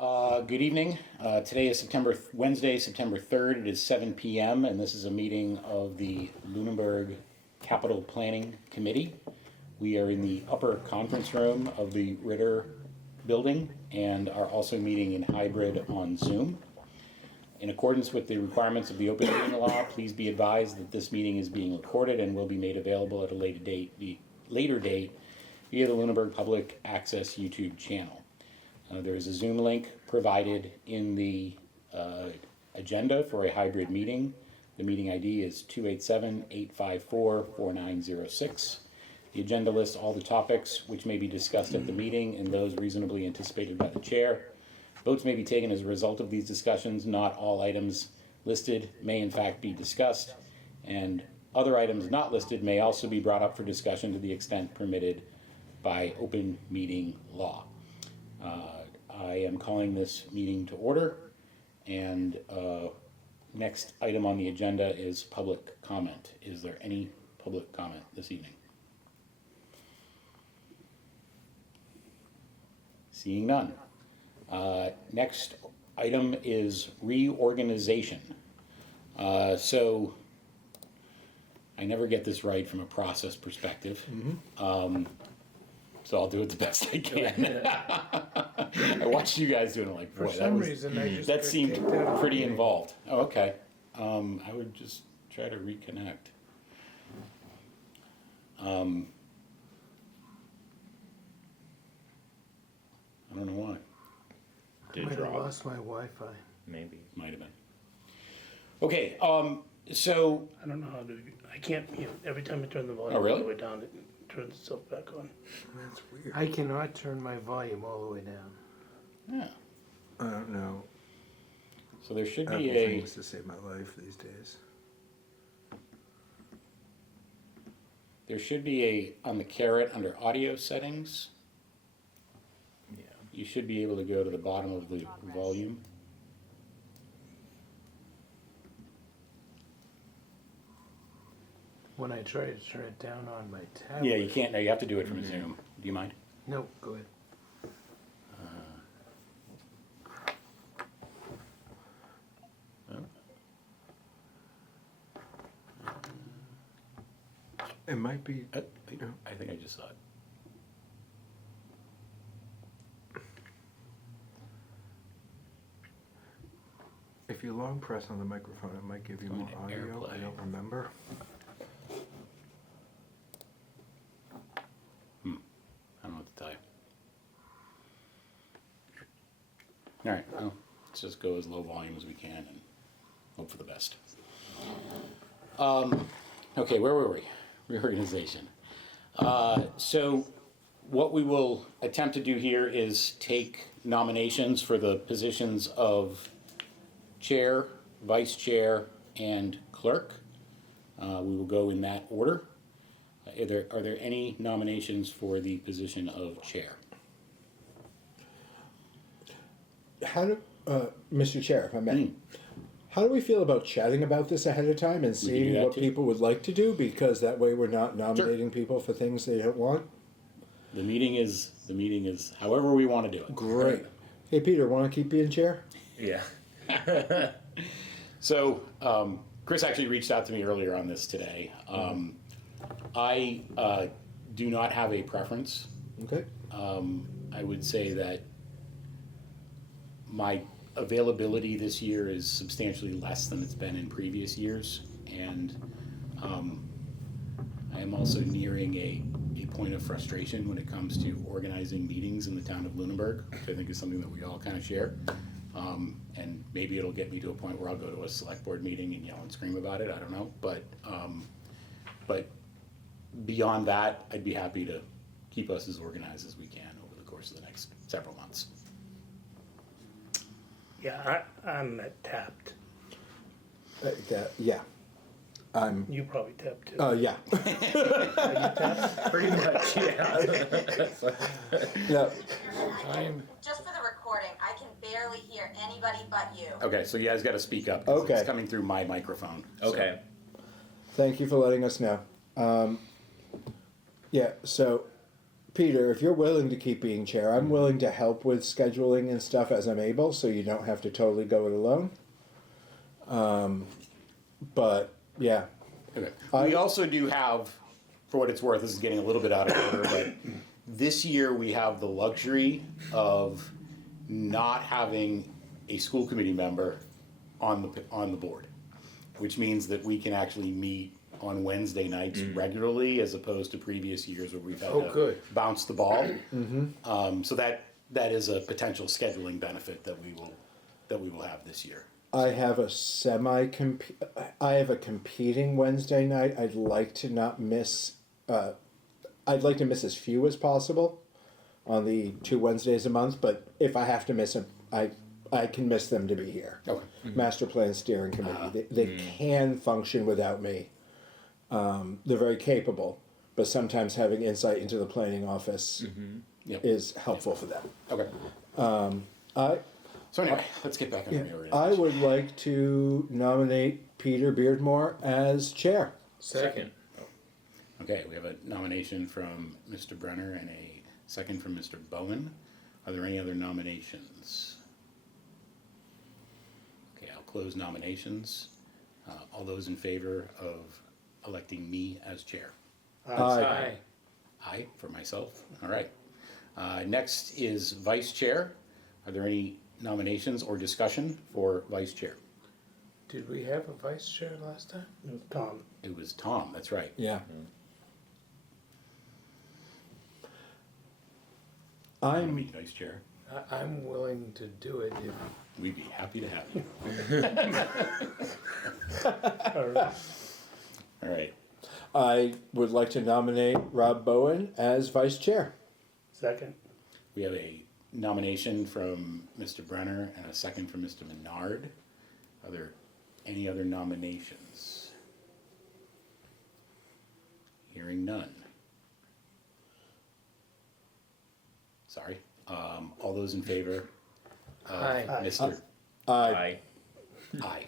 Good evening. Today is Wednesday, September 3rd. It is 7 p.m. and this is a meeting of the Lunenburg Capital Planning Committee. We are in the upper conference room of the Ritter building and are also meeting in hybrid on Zoom. In accordance with the requirements of the open meeting law, please be advised that this meeting is being recorded and will be made available at a later date via the Lunenburg Public Access YouTube channel. There is a Zoom link provided in the agenda for a hybrid meeting. The meeting ID is 287-854-4906. The agenda lists all the topics which may be discussed at the meeting and those reasonably anticipated by the chair. Votes may be taken as a result of these discussions. Not all items listed may in fact be discussed, and other items not listed may also be brought up for discussion to the extent permitted by open meeting law. I am calling this meeting to order, and next item on the agenda is public comment. Is there any public comment this evening? Seeing none. Next item is reorganization. So I never get this right from a process perspective. So I'll do it the best I can. I watched you guys doing it like, boy, For some reason, I just that got seemed kicked out of pretty the meeting. involved. Oh, okay. I would just try to reconnect. I don't know why. Did Might it have drop? lost my Wi-Fi. Maybe. Might have been. Okay, so, I don't know how to, I can't mute. Every time I turn the volume Oh, really? all the way down, it turns itself back on. That's weird. I cannot turn my volume all the way down. yeah. I don't know. So there should Apple be a, things to save my life these days. on the caret under audio settings, Yeah. you should be able to go to the bottom of the volume. When I try to turn it down on my tablet. Yeah, you can't, no, you have to do it from Zoom. Do you mind? No, go ahead. It might be. I think I just saw it. If you long press on the microphone, it might give you Go more into audio. I AirPlay. don't remember. I don't know what to tell you. All right, well, let's just go as low volume as we can and hope for the best. Okay, where were we? Reorganization. So what we will attempt to do here is take nominations for the positions of chair, vice chair, and clerk. We will go in that order. Are there any nominations for the position of chair? How do, Mr. Chair, if I may, how do we feel about chatting about this ahead of time and do seeing that what too. people would like to do? Because that way we're not nominating people for things they don't want. The meeting is however we want to do it. Great. Hey, Peter, want to keep being chair? Yeah. So, Chris actually reached out to me earlier on this today. I do not have a preference. Okay. I would say that my availability this year is substantially less than it's been in previous years, and I am also nearing a point of frustration when it comes to organizing meetings in the town of Lunenburg, which I think is something that we all kind of share. And maybe it'll get me to a point where I'll go to a select board meeting and yell and scream about it. I don't know, but beyond that, I'd be happy to keep us as organized as we can over the course of the next several months. Yeah, I'm at tapped. Yeah. I'm. You probably tapped too. Yeah. Are you tapped? Pretty much, yeah. No. Just for the recording, I can barely hear anybody but you. Okay, so you guys got to speak up. 'Cause Okay. It's coming through my microphone. so- Okay. Thank you for letting us know. Yeah. So Peter, if you're willing to keep being chair, I'm willing to help with scheduling and stuff as I'm able, so you don't have to totally go it alone. But yeah, Okay. I- We also do have, for what it's worth, this is getting a little bit out of order, but this year we have the luxury of not having a school committee member on the board, which means that we can actually meet on Wednesday nights regularly, as opposed to previous years where we've had Oh, to good. bounce the ball. So that is a potential scheduling benefit that we will have this year. I have a I have a competing Wednesday night. I'd like to not miss. I'd like to miss as few as possible on the 2 Wednesdays a month. But if I have to miss them, I can miss them to be here. Okay. Master Plan Steering Committee. They can function without me. They're very capable, but sometimes having insight into the planning office Yep. is helpful for them. Okay. So anyway, let's get back on the reorganization. I would like to nominate Peter Beardmore as chair. Second. Okay, we have a nomination from Mr. Brenner and a second from Mr. Bowen. Are there any other nominations? Okay, I'll close nominations. All those in favor of electing me as chair? Aye. Aye, for myself. All right. Next is vice chair. Are there any nominations or discussion for vice chair? Did we have a vice chair last time? It was Tom. It was Tom, that's right. Yeah. I'm I'm vice chair. I'm willing to do it if, We'd be happy to have you. All right. I would like to nominate Rob Bowen as vice chair. Second. We have a nomination from Mr. Brenner and a second from Mr. Menard. Are there any other nominations? Hearing none. Sorry. All those in favor? of Aye. Mr. Aye. Aye.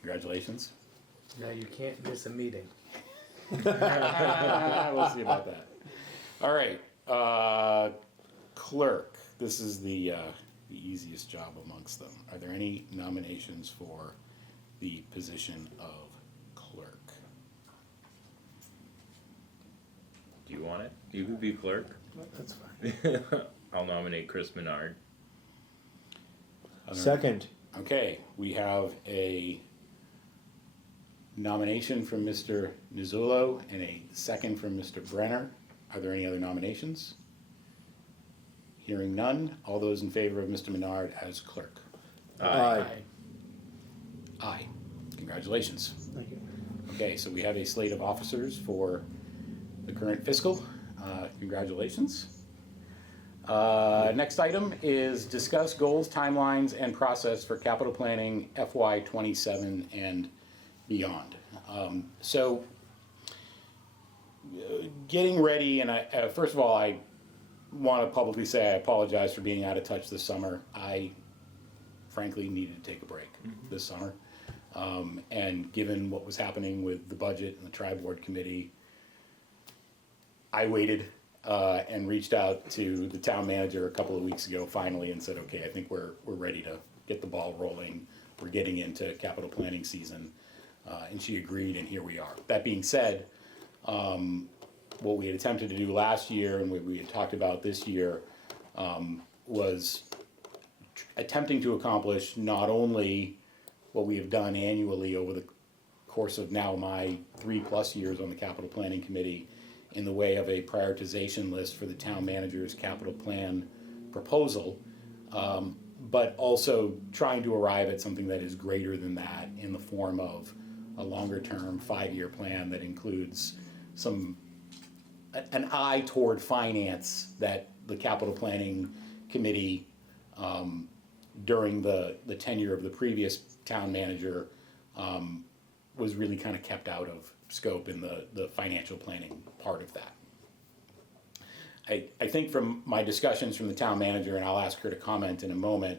Congratulations. now you can't miss a meeting. We'll see about that. All right. Clerk. This is the easiest job amongst them. Are there any nominations for the position of clerk? Do you want it? You could be clerk. That's fine. I'll nominate Chris Menard. Second. Okay, we have a nomination from Mr. Nizzolo and a second from Mr. Brenner. Are there any other nominations? Hearing none, all those in favor of Mr. Menard as clerk? Aye. Aye. Congratulations. Thank you. Okay, so we have a slate of officers for the current fiscal. Congratulations. Next item is discuss goals, timelines, and process for capital planning FY '27 and beyond. Getting ready, and first of all, I want to publicly say I apologize for being out of touch this summer. I frankly needed to take a break this summer. And given what was happening with the budget and the tri-board committee, I waited and reached out to the town manager a couple of weeks ago finally and said, okay, I think we're ready to get the ball rolling. We're getting into capital planning season. And she agreed, and here we are. That being said, what we had attempted to do last year and what we had talked about this year was attempting to accomplish not only what we have done annually over the course of now my 3+ years on the capital planning committee in the way of a prioritization list for the town manager's capital plan proposal, but also trying to arrive at something that is greater than that in the form of a longer term 5-year plan that includes an eye toward finance that the capital planning committee during the tenure of the previous town manager was really kind of kept out of scope in the financial planning part of that. I think from my discussions from the town manager, and I'll ask her to comment in a moment,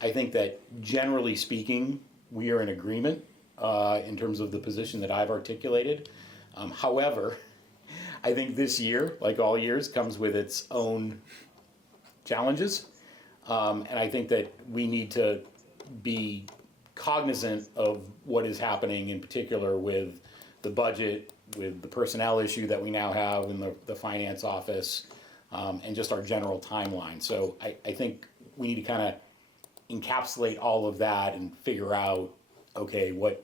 I think that generally speaking, we are in agreement in terms of the position that I've articulated. However, I think this year, like all years, comes with its own challenges. And I think that we need to be cognizant of what is happening in particular with the budget, with the personnel issue that we now have in the finance office, and just our general timeline. So I think we need to kind of encapsulate all of that and figure out, okay, what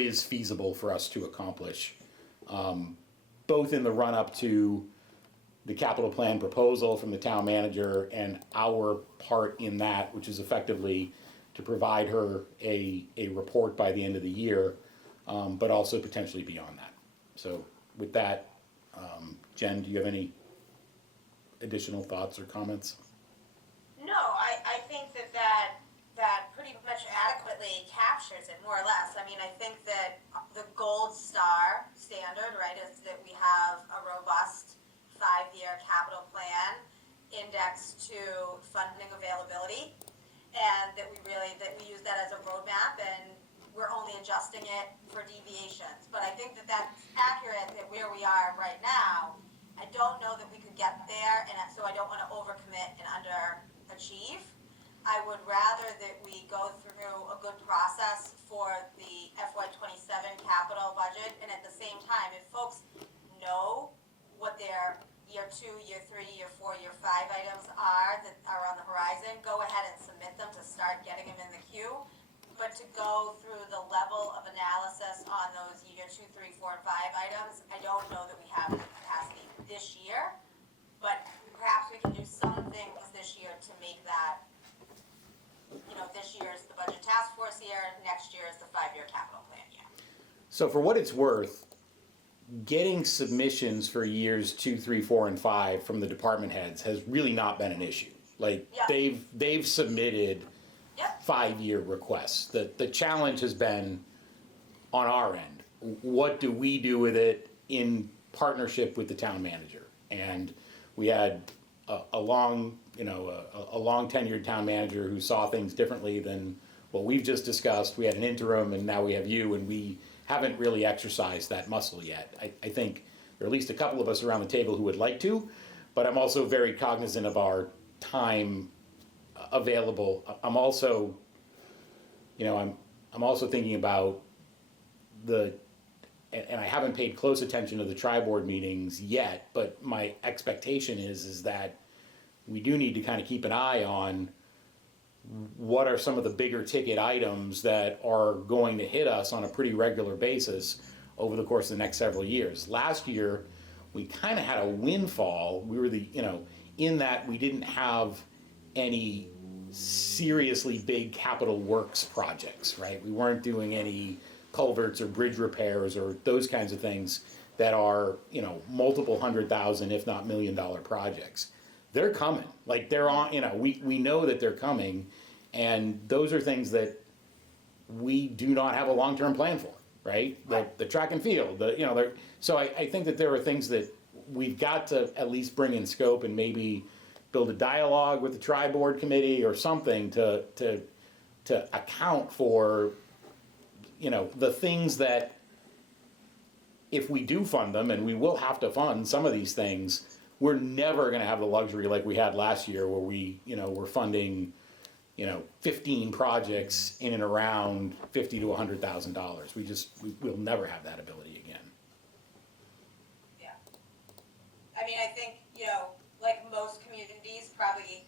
is feasible for us to accomplish, both in the run-up to the capital plan proposal from the town manager and our part in that, which is effectively to provide her a report by the end of the year, but also potentially beyond that. So with that, Jen, do you have any additional thoughts or comments? No, I think that pretty much adequately captures it, more or less. I mean, I think that the gold star standard, right, is that we have a robust 5-year capital plan indexed to funding availability, and that we use that as a roadmap, and we're only adjusting it for deviations. But I think that that's accurate that where we are right now, I don't know that we could get there, and so I don't want to overcommit and underachieve. I would rather that we go through a good process for the FY27 capital budget, and at the same time, if folks know what their year 2, year 3, year 4, year 5 items are that are on the horizon, go ahead and submit them to start getting them in the queue. But to go through the level of analysis on those year 2, 3, 4, and 5 items, I don't know that we have the capacity this year. But perhaps we can do some things this year to make that, this year is the budget task force year, next year is the 5-year capital plan year. So for what it's worth, getting submissions for years 2, 3, 4, and 5 from the department heads has really not been an issue. Like, Yeah. they've submitted Yep. 5-year requests. The challenge has been on our end. What do we do with it in partnership with the town manager? And we had a long tenured town manager who saw things differently than what we've just discussed. We had an interim, and now we have you, and we haven't really exercised that muscle yet. I think there are at least a couple of us around the table who would like to, but I'm also very cognizant of our time available. I'm also thinking about and I haven't paid close attention to the tri-board meetings yet, but my expectation is that we do need to kind of keep an eye on what are some of the bigger ticket items that are going to hit us on a pretty regular basis over the course of the next several years. Last year, we kind of had a windfall. We were in that we didn't have any seriously big capital works projects, right? We weren't doing any culverts or bridge repairs or those kinds of things that are, multiple $100,000, if not $1 million projects. They're coming. Like, they're on, we know that they're coming, and those are things that we do not have a long-term plan for, right? The track and field, so I think that there are things that we've got to at least bring in scope and maybe build a dialogue with the tri-board committee or something to account for, the things that, if we do fund them, and we will have to fund some of these things, we're never going to have the luxury like we had last year where we're funding, 15 projects in and around $50,000 to $100,000. We'll never have that ability again. Yeah. I mean, I think, like most communities, probably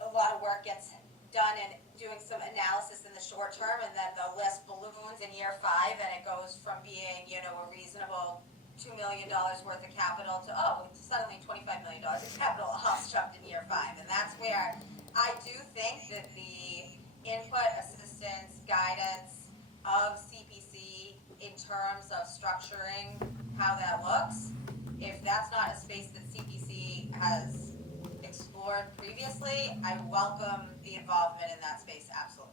a lot of work gets done in doing some analysis in the short term, and then the list balloons in year 5, and it goes from being, a reasonable $2 million worth of capital to, it's suddenly $25 million of capital all jumped in year 5. And that's where I do think that the input, assistance, guidance of CPC in terms of structuring how that looks, if that's not a space that CPC has explored previously, I welcome the involvement in that space, absolutely.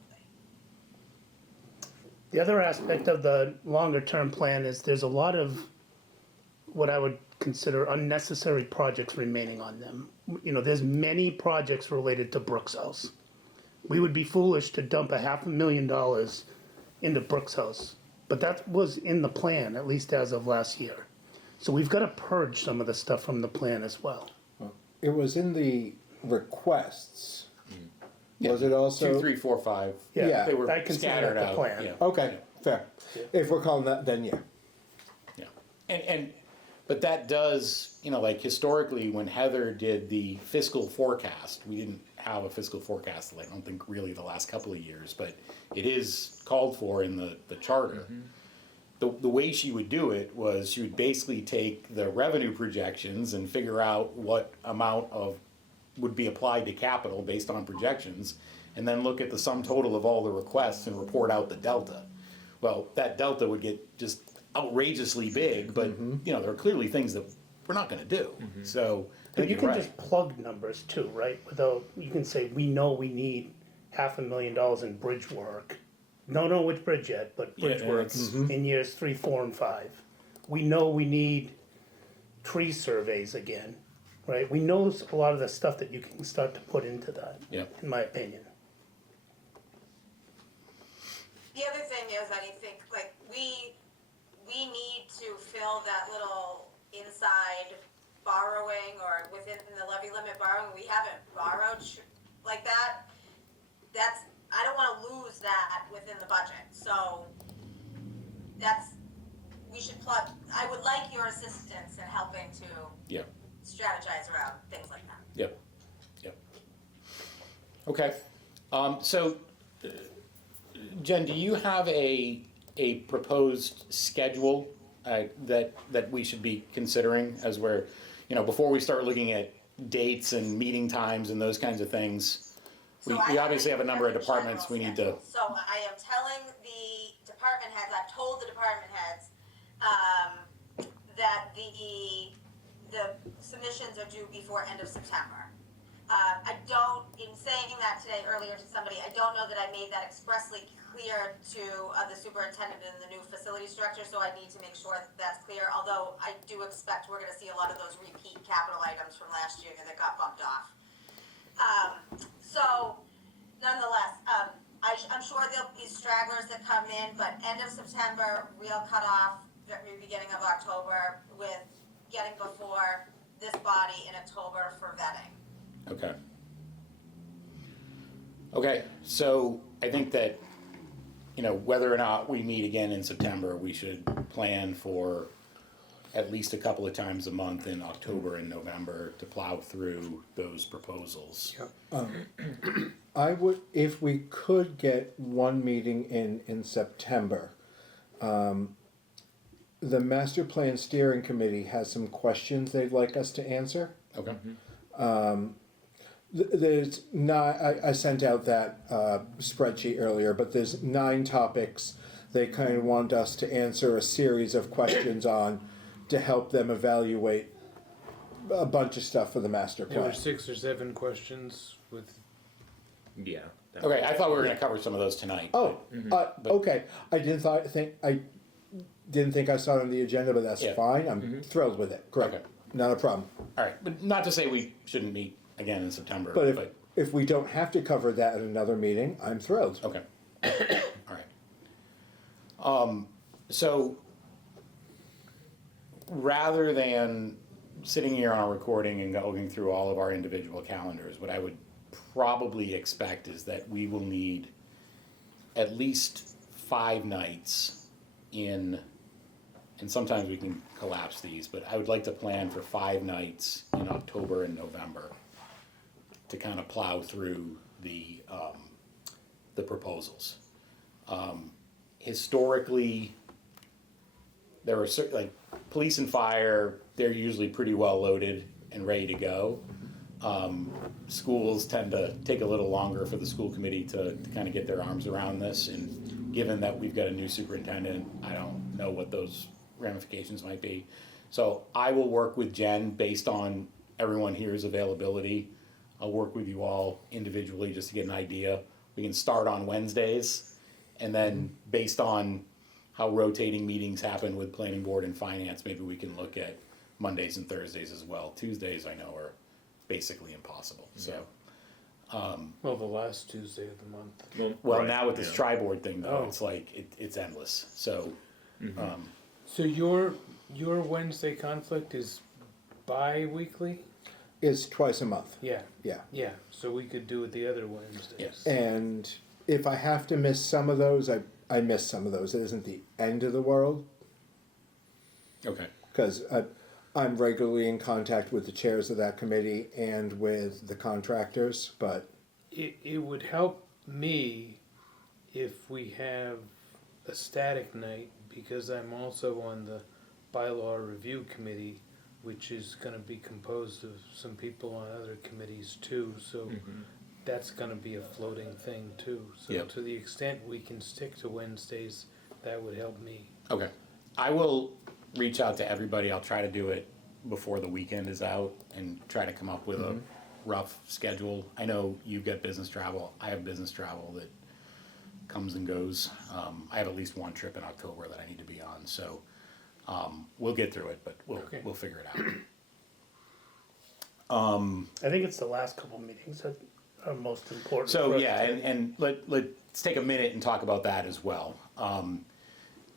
The other aspect of the longer term plan is there's a lot of what I would consider unnecessary projects remaining on them. There's many projects related to Brooks House. We would be foolish to dump $500,000 into Brooks House, but that was in the plan, at least as of last year. So we've gotta purge some of the stuff from the plan as well. It was in the requests. Was it also? 2, 3, 4, 5. Yeah. They were I consider scattered that the out. plan. Yeah. Okay, fair. If we're calling that, then yeah. Yeah, but that does, like historically, when Heather did the fiscal forecast, we didn't have a fiscal forecast, I don't think really the last couple of years, but it is called for in the charter. The way she would do it was she would basically take the revenue projections and figure out what amount of would be applied to capital based on projections, and then look at the sum total of all the requests and report out the delta. Well, that delta would get just outrageously big, but there are clearly things that we're not gonna do. So I But think you you're can right. just plug numbers too, right? Without, you can say, we know we need $500,000 in bridge work. Don't know which bridge yet, but bridge Yeah, work it's- in years 3, 4, and 5. We know we need tree surveys again, right? We know a lot of the stuff that you can start to put into that, Yep. in my opinion. The other thing is, I think, like, we need to fill that little inside borrowing or within the levy limit borrowing. We haven't borrowed like that. I don't wanna lose that within the budget, so we should plug, I would like your assistance in helping to Yep, strategize around things like that. yep, yep. Okay, so, Jen, do you have a proposed schedule that we should be considering as we're, before we start looking at dates and meeting times and those kinds of things? We obviously have a number of departments we need to, So I am telling the department heads, I've told the department heads, that the submissions are due before end of September. In saying that today earlier to somebody, I don't know that I made that expressly clear to the superintendent in the new facility structure, so I need to make sure that that's clear, although I do expect we're gonna see a lot of those repeat capital items from last year that got bumped off. So, nonetheless, I'm sure there'll be stragglers that come in, but end of September, real cutoff, very beginning of October, with getting before this body in October for vetting. okay. Okay, so I think that, whether or not we meet again in September, we should plan for at least a couple of times a month in October and November to plow through those proposals. I would, if we could get one meeting in September. The master plan steering committee has some questions they'd like us to answer. Okay. There's not, I sent out that spreadsheet earlier, but there's 9 topics they kind of want us to answer a series of questions on to help them evaluate a bunch of stuff for the master There were plan. 6 or 7 questions with, Yeah. that- Okay, I thought we were gonna cover some of those tonight. Oh, okay. I didn't think I saw it on the agenda, but that's Yeah. fine. I'm thrilled with it. Great. Okay. Not a problem. All right, but not to say we shouldn't meet again in September, But if we don't have to cover that at another meeting, I'm thrilled. okay. All right. So rather than sitting here on a recording and going through all of our individual calendars, what I would probably expect is that we will need at least 5 nights and sometimes we can collapse these, but I would like to plan for 5 nights in October and November to kind of plow through the proposals. Historically, there are certain, like, police and fire, they're usually pretty well loaded and ready to go. Schools tend to take a little longer for the school committee to kind of get their arms around this, and given that we've got a new superintendent, I don't know what those ramifications might be. So I will work with Jen based on everyone here's availability. I'll work with you all individually just to get an idea. We can start on Wednesdays, and then based on how rotating meetings happen with planning board and finance, maybe we can look at Mondays and Thursdays as well. Tuesdays I know are basically impossible, so. well, the last Tuesday of the month. Well, right, now with this yeah. tri-board thing though, Oh. it's like, it's endless, so, So your Your Wednesday conflict is bi-weekly? Is twice a month. Yeah, Yeah. yeah, so we could do it the other Wednesdays. Yes. And if I have to miss some of those, I miss some of those. It isn't the end of the world, Okay. because I'm regularly in contact with the chairs of that committee and with the contractors, but It would help me if we have a static night, because I'm also on the bylaw review committee, which is gonna be composed of some people on other committees too, so that's gonna be a floating thing too. So Yep. to the extent we can stick to Wednesdays, that would help me. Okay. I will reach out to everybody. I'll try to do it before the weekend is out and try to come up with a rough schedule. I know you get business travel. I have business travel that comes and goes. I have at least one trip in October that I need to be on, so we'll get through it, but Okay. we'll figure it out. I think it's the last couple meetings that are most important. So, for us yeah, to- and let's take a minute and talk about that as well.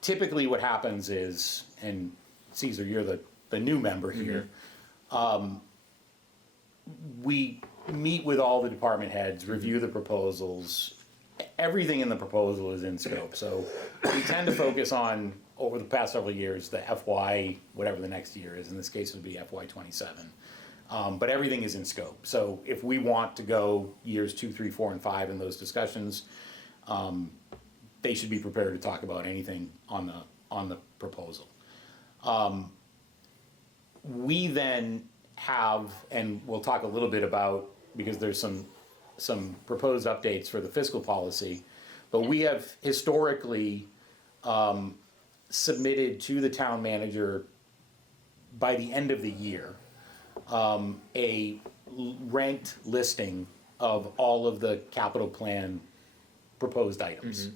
Typically what happens is, and Caesar, you're the new member here, we meet with all the department heads, review the proposals. Everything in the proposal is in scope, so we tend to focus on, over the past several years, the FY, whatever the next year is, in this case it would be FY '27. But everything is in scope, so if we want to go years 2, 3, 4, and 5 in those discussions, they should be prepared to talk about anything on the proposal. We then have, and we'll talk a little bit about, because there's some proposed updates for the fiscal policy, but we have historically submitted to the town manager by the end of the year a ranked listing of all of the capital plan proposed items.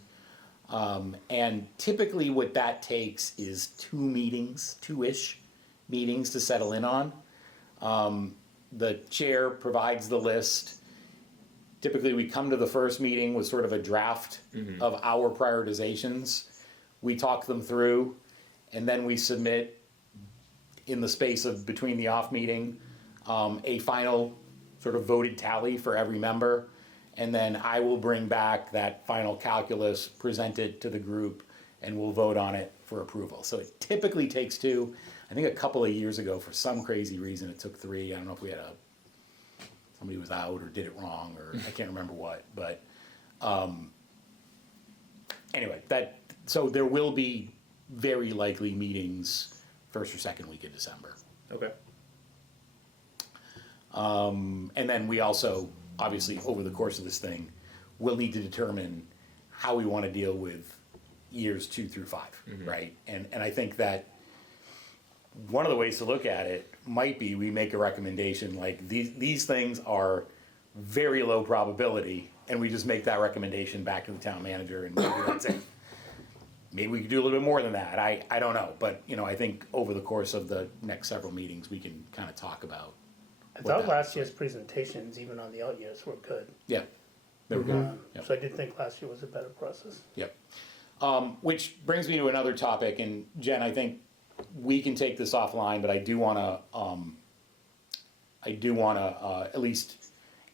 And typically what that takes is 2-ish meetings to settle in on. The chair provides the list. Typically, we come to the first meeting with sort of a draft of our prioritizations. We talk them through, and then we submit, in the space of between the off meeting, a final sort of voted tally for every member. And then I will bring back that final calculus, present it to the group, and we'll vote on it for approval. So it typically takes 2. I think a couple of years ago, for some crazy reason, it took 3. I don't know if we had somebody was out or did it wrong, or I can't remember what, but anyway, so there will be very likely meetings first or second week of December. Okay. And then we also, obviously, over the course of this thing, will need to determine how we want to deal with years 2 through 5, right? And I think that one of the ways to look at it might be we make a recommendation like these things are very low probability, and we just make that recommendation back to the town manager, and maybe that's it. Maybe we could do a little bit more than that. I don't know, but I think over the course of the next several meetings, we can kind of talk about. I what thought that last looks year's presentations, even on the out years, were good. Yeah, there we go. Yep. So I did think last year was a better process. Yep. Which brings me to another topic, and Jen, I think we can take this offline, but I do want to at least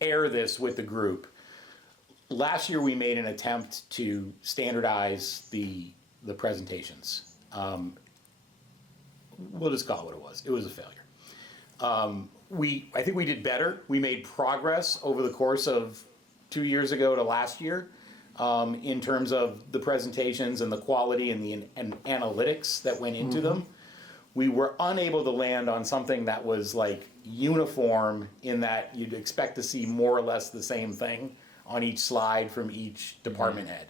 air this with the group. Last year, we made an attempt to standardize the presentations. We'll just call it what it was. It was a failure. I think we did better. We made progress over the course of 2 years ago to last year in terms of the presentations and the quality and the analytics that went into them. We were unable to land on something that was like uniform, in that you'd expect to see more or less the same thing on each slide from each department head.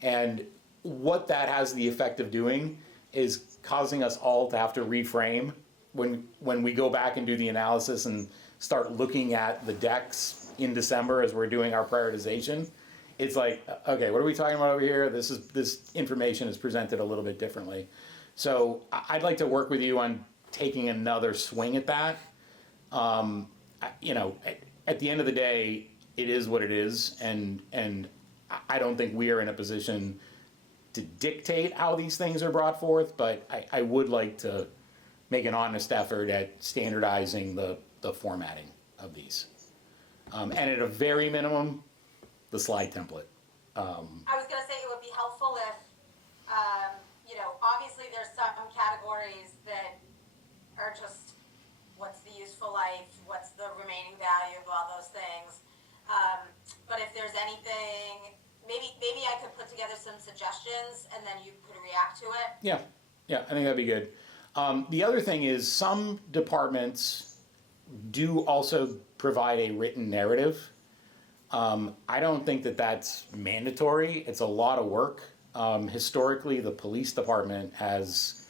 And what that has the effect of doing is causing us all to have to reframe when we go back and do the analysis and start looking at the decks in December as we're doing our prioritization. It's like, okay, what are we talking about over here? This information is presented a little bit differently. So I'd like to work with you on taking another swing at that. At the end of the day, it is what it is, and I don't think we are in a position to dictate how these things are brought forth, but I would like to make an honest effort at standardizing the formatting of these. And at a very minimum, the slide template. I was gonna say it would be helpful if, obviously there's some categories that are just, what's the useful life, what's the remaining value of all those things. But if there's anything, maybe I could put together some suggestions and then you could react to it. Yeah, I think that'd be good. The other thing is some departments do also provide a written narrative. I don't think that that's mandatory. It's a lot of work. Historically, the police department has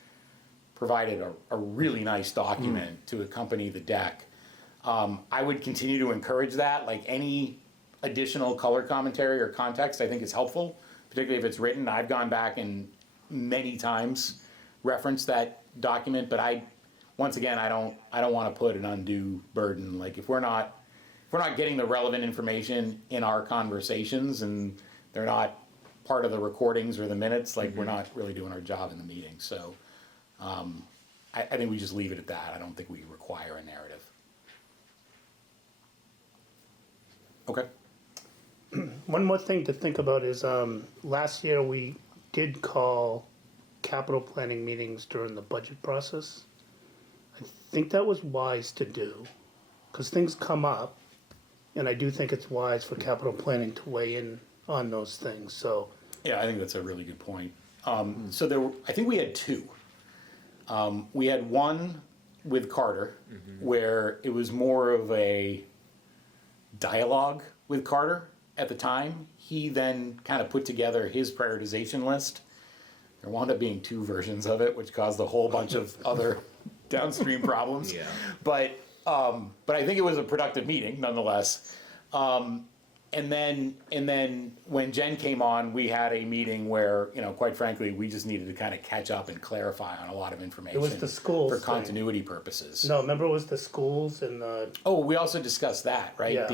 provided a really nice document to accompany the deck. I would continue to encourage that. Like any additional color commentary or context, I think is helpful, particularly if it's written. I've gone back and many times referenced that document, but once again, I don't want to put an undue burden. Like if we're not getting the relevant information in our conversations and they're not part of the recordings or the minutes, like we're not really doing our job in the meeting. So I think we just leave it at that. I don't think we require a narrative. Okay. One more thing to think about is, last year we did call capital planning meetings during the budget process. I think that was wise to do, because things come up, and I do think it's wise for capital planning to weigh in on those things, so. Yeah, I think that's a really good point. So I think we had two. We had one with Carter, where it was more of a dialogue with Carter at the time. He then kind of put together his prioritization list. There wound up being two versions of it, which caused a whole bunch of other downstream problems. Yeah. But I think it was a productive meeting nonetheless. And then when Jen came on, we had a meeting where, quite frankly, we just needed to kind of catch up and clarify on a lot of information. It was the schools for thing. continuity purposes. No, remember it was the schools and the, Oh, we also discussed that, right? Yeah.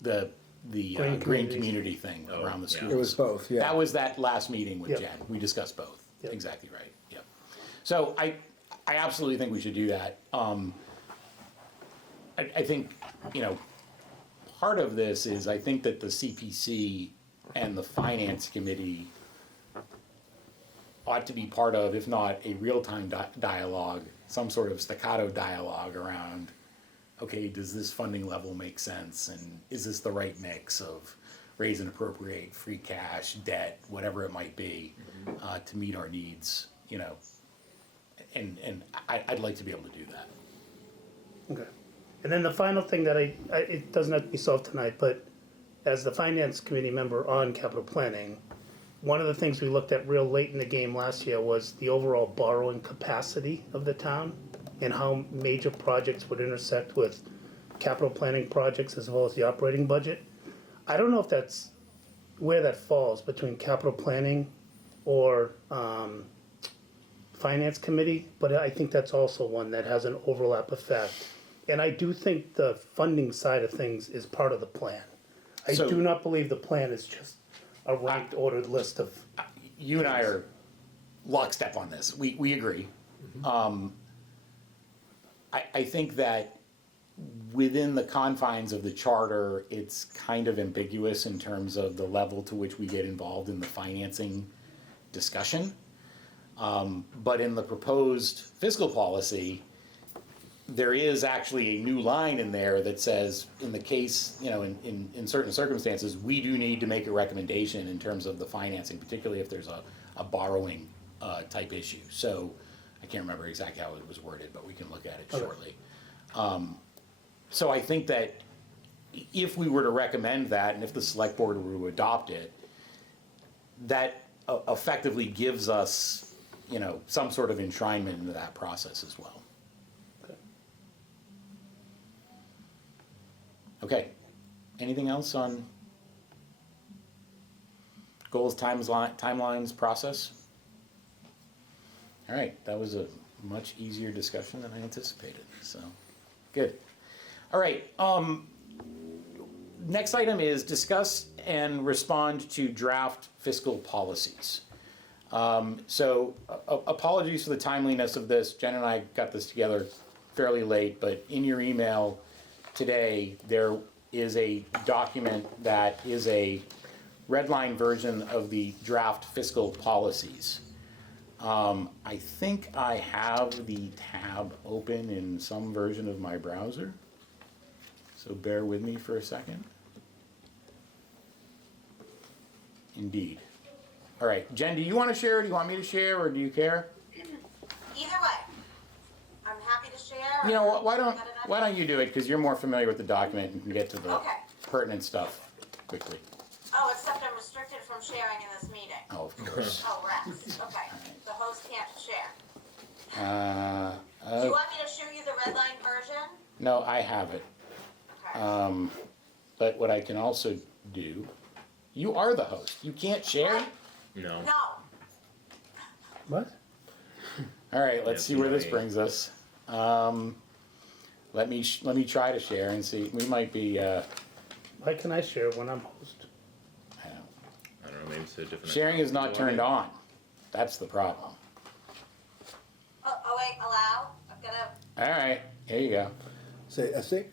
The Green green communities. community thing around the yeah. schools. It was both, yeah. That was that last meeting with Yep. Jen. We discussed both. Yep. Exactly right. Yep. So I absolutely think we should do that. I think, part of this is I think that the CPC and the Finance Committee ought to be part of, if not a real-time dialogue, some sort of staccato dialogue around, okay, does this funding level make sense? And is this the right mix of raise and appropriate, free cash, debt, whatever it might be, to meet our needs, and I'd like to be able to do that. okay. And then the final thing that it doesn't have to be solved tonight, but as the finance committee member on capital planning, one of the things we looked at real late in the game last year was the overall borrowing capacity of the town and how major projects would intersect with capital planning projects as well as the operating budget. I don't know if that's where that falls between capital planning or finance committee, but I think that's also one that has an overlap effect. And I do think the funding side of things is part of the plan. I So- do not believe the plan is just a ranked ordered list of, You and I are lockstep on this. We agree. I think that within the confines of the charter, it's kind of ambiguous in terms of the level to which we get involved in the financing discussion. But in the proposed fiscal policy, there is actually a new line in there that says, in the case, in certain circumstances, we do need to make a recommendation in terms of the financing, particularly if there's a borrowing type issue. So I can't remember exactly how it was worded, but we can look at it shortly. So I think that if we were to recommend that, and if the select board were to adopt it, that effectively gives us, some sort of enshrinement into that process as well. Okay, anything else on goals, timelines, process? All right, that was a much easier discussion than I anticipated, so, good. All right, next item is discuss and respond to draft fiscal policies. So apologies for the timeliness of this. Jen and I got this together fairly late, but in your email today, there is a document that is a red line version of the draft fiscal policies. I think I have the tab open in some version of my browser. So bear with me for a second. Indeed. All right, Jen, do you want to share? Do you want me to share, or do you care? Either way, I'm happy to share. You know what? or- Why don't you do it? Because you're more familiar with the document and can get to the Okay. pertinent stuff quickly. Oh, except I'm restricted from sharing in this meeting. Oh, of course. Oh, Rex, okay, the host can't share. Uh, Do you want me to show you the red line version? no, I have it. Okay. But what I can also do, you are the host. You can't share. No. No, What? All right, let's see where this Yeah. brings us. Let me try to share and see. We might be. Why can I share when I'm host? I don't know. I don't know, maybe it's a different. Sharing is not turned on. That's the problem. oh wait, allow, I'm gonna, All right, here you go. So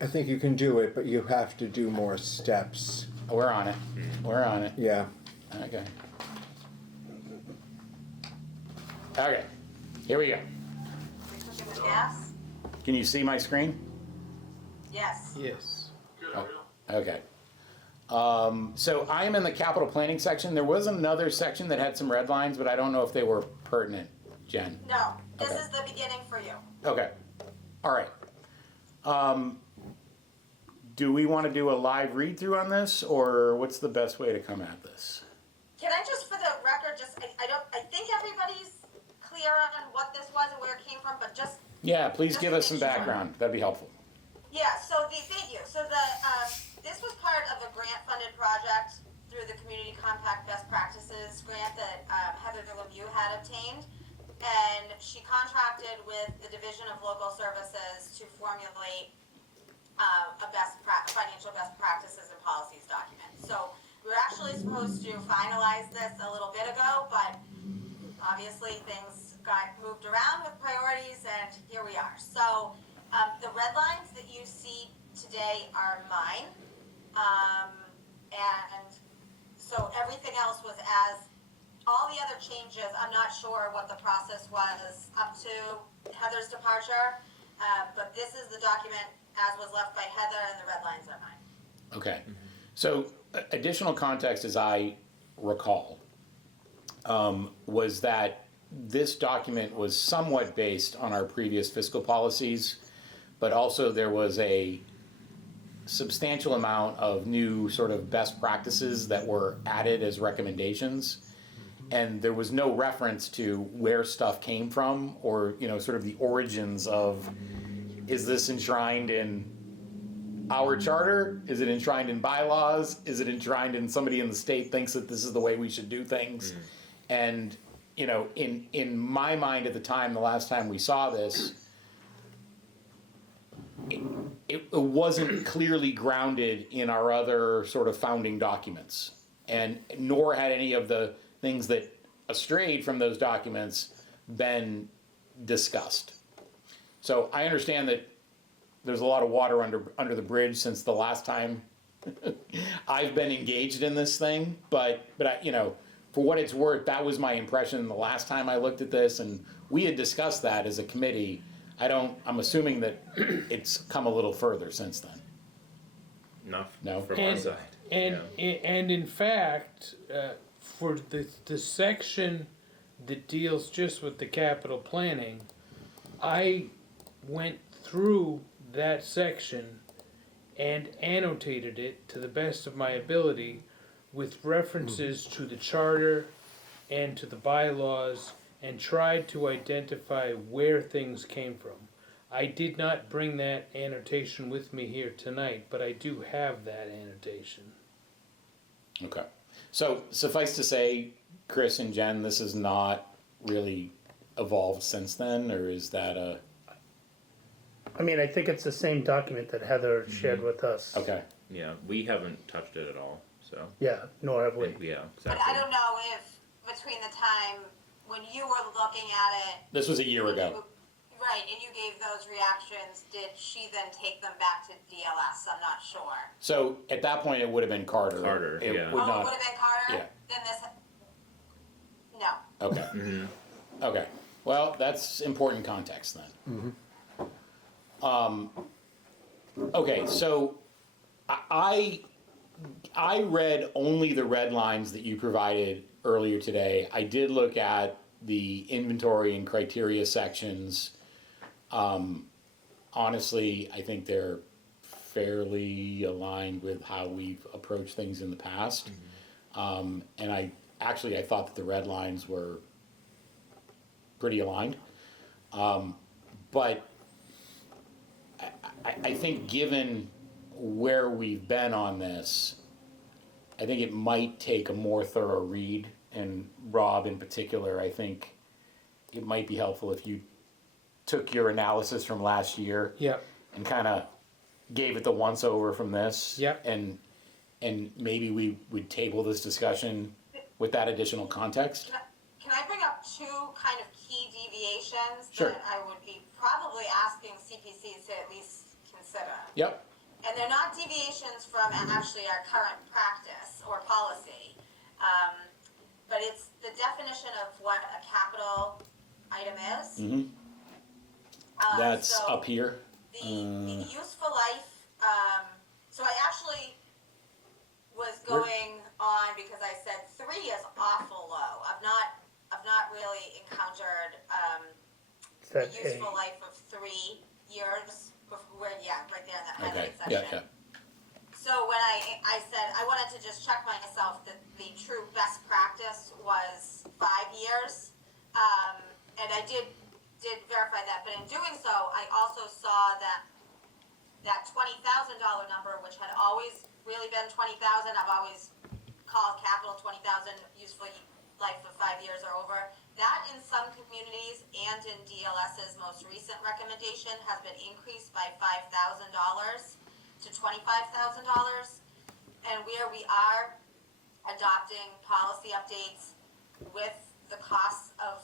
I think you can do it, but you have to do more steps. We're on it. We're on it. Yeah. Okay. Okay. Here we go. we cooking with gas? Can you see my screen? Yes. Yes. Okay. So I am in the capital planning section. There was another section that had some red lines, but I don't know if they were pertinent, Jen. No, this Okay. is the beginning for you. Okay. All right. Do we want to do a live read through on this, or what's the best way to come at this? Can I just, for the record, I think everybody's clear on what this was and where it came from, but just, Yeah, please Just give us some make sure. background. That'd be helpful. yeah, so thank you. So this was part of a grant-funded project through the Community Compact Best Practices grant that Heather Lemieux had obtained. And she contracted with the Division of Local Services to formulate financial best practices and policies document. So we were actually supposed to finalize this a little bit ago, but obviously things got moved around with priorities, and here we are. So the red lines that you see today are mine, and so everything else was as all the other changes. I'm not sure what the process was up to Heather's departure, but this is the document as was left by Heather, and the red lines are mine. Okay. So additional context, as I recall, was that this document was somewhat based on our previous fiscal policies, but also there was a substantial amount of new sort of best practices that were added as recommendations. And there was no reference to where stuff came from, or, you know, sort of the origins of, is this enshrined in our charter? Is it enshrined in bylaws? Is it enshrined in somebody in the state thinks that this is the way we should do things? And, you know, in my mind at the time, the last time we saw this, it wasn't clearly grounded in our other sort of founding documents, and nor had any of the things that strayed from those documents been discussed. So I understand that there's a lot of water under the bridge since the last time I've been engaged in this thing, but I, you know, for what it's worth, that was my impression the last time I looked at this, and we had discussed that as a committee. I'm assuming that it's come a little further since then. Enough No? from our And, side. and, Yeah. and in fact, for the section that deals just with the capital planning, I went through that section and annotated it to the best of my ability with references to the charter and to the bylaws, and tried to identify where things came from. I did not bring that annotation with me here tonight, but I do have that annotation. Okay. So suffice to say, Chris and Jen, this has not really evolved since then, or is that a, I mean, I think it's the same document that Heather shared with us. okay. Yeah, we haven't touched it at all, so. Yeah, nor have we. Yeah, But exactly. I don't know if between the time when you were looking at it. This was a year ago. Right, and you gave those reactions, did she then take them back to DLS? I'm not sure. So at that point, it would have been Carter. Carter, It yeah. would Oh, it not. would have been Carter? yeah. Then this, no. Okay. Okay. Well, that's important context then. Okay, so I read only the red lines that you provided earlier today. I did look at the inventory and criteria sections. Honestly, I think they're fairly aligned with how we've approached things in the past. And I thought that the red lines were pretty aligned. But I think given where we've been on this, I think it might take a more thorough read. And Rob in particular, I think it might be helpful if you took your analysis from last year Yep. and kind of gave it the once over from this. Yep. And maybe we would table this discussion with that additional context. Can I bring up two kind of key deviations Sure. that I would be probably asking CPCs to at least consider? Yep. And they're not deviations from actually our current practice or policy, but it's the definition of what a capital item is. Mm-hmm. That's So up here. the useful life, so I actually was Where- going on because I said 3 is awful low. I've not really encountered Is a that useful A? life of 3 years before, yeah, right there in that Okay. highlight section. Yeah. So when I said, I wanted to just check myself that the true best practice was 5 years. And I did verify that, but in doing so, I also saw that $20,000 number, which had always really been 20,000, I've always called capital 20,000, useful life of 5 years or over. That in some communities and in DLS's most recent recommendation has been increased by $5,000 to $25,000. And where we are adopting policy updates with the costs of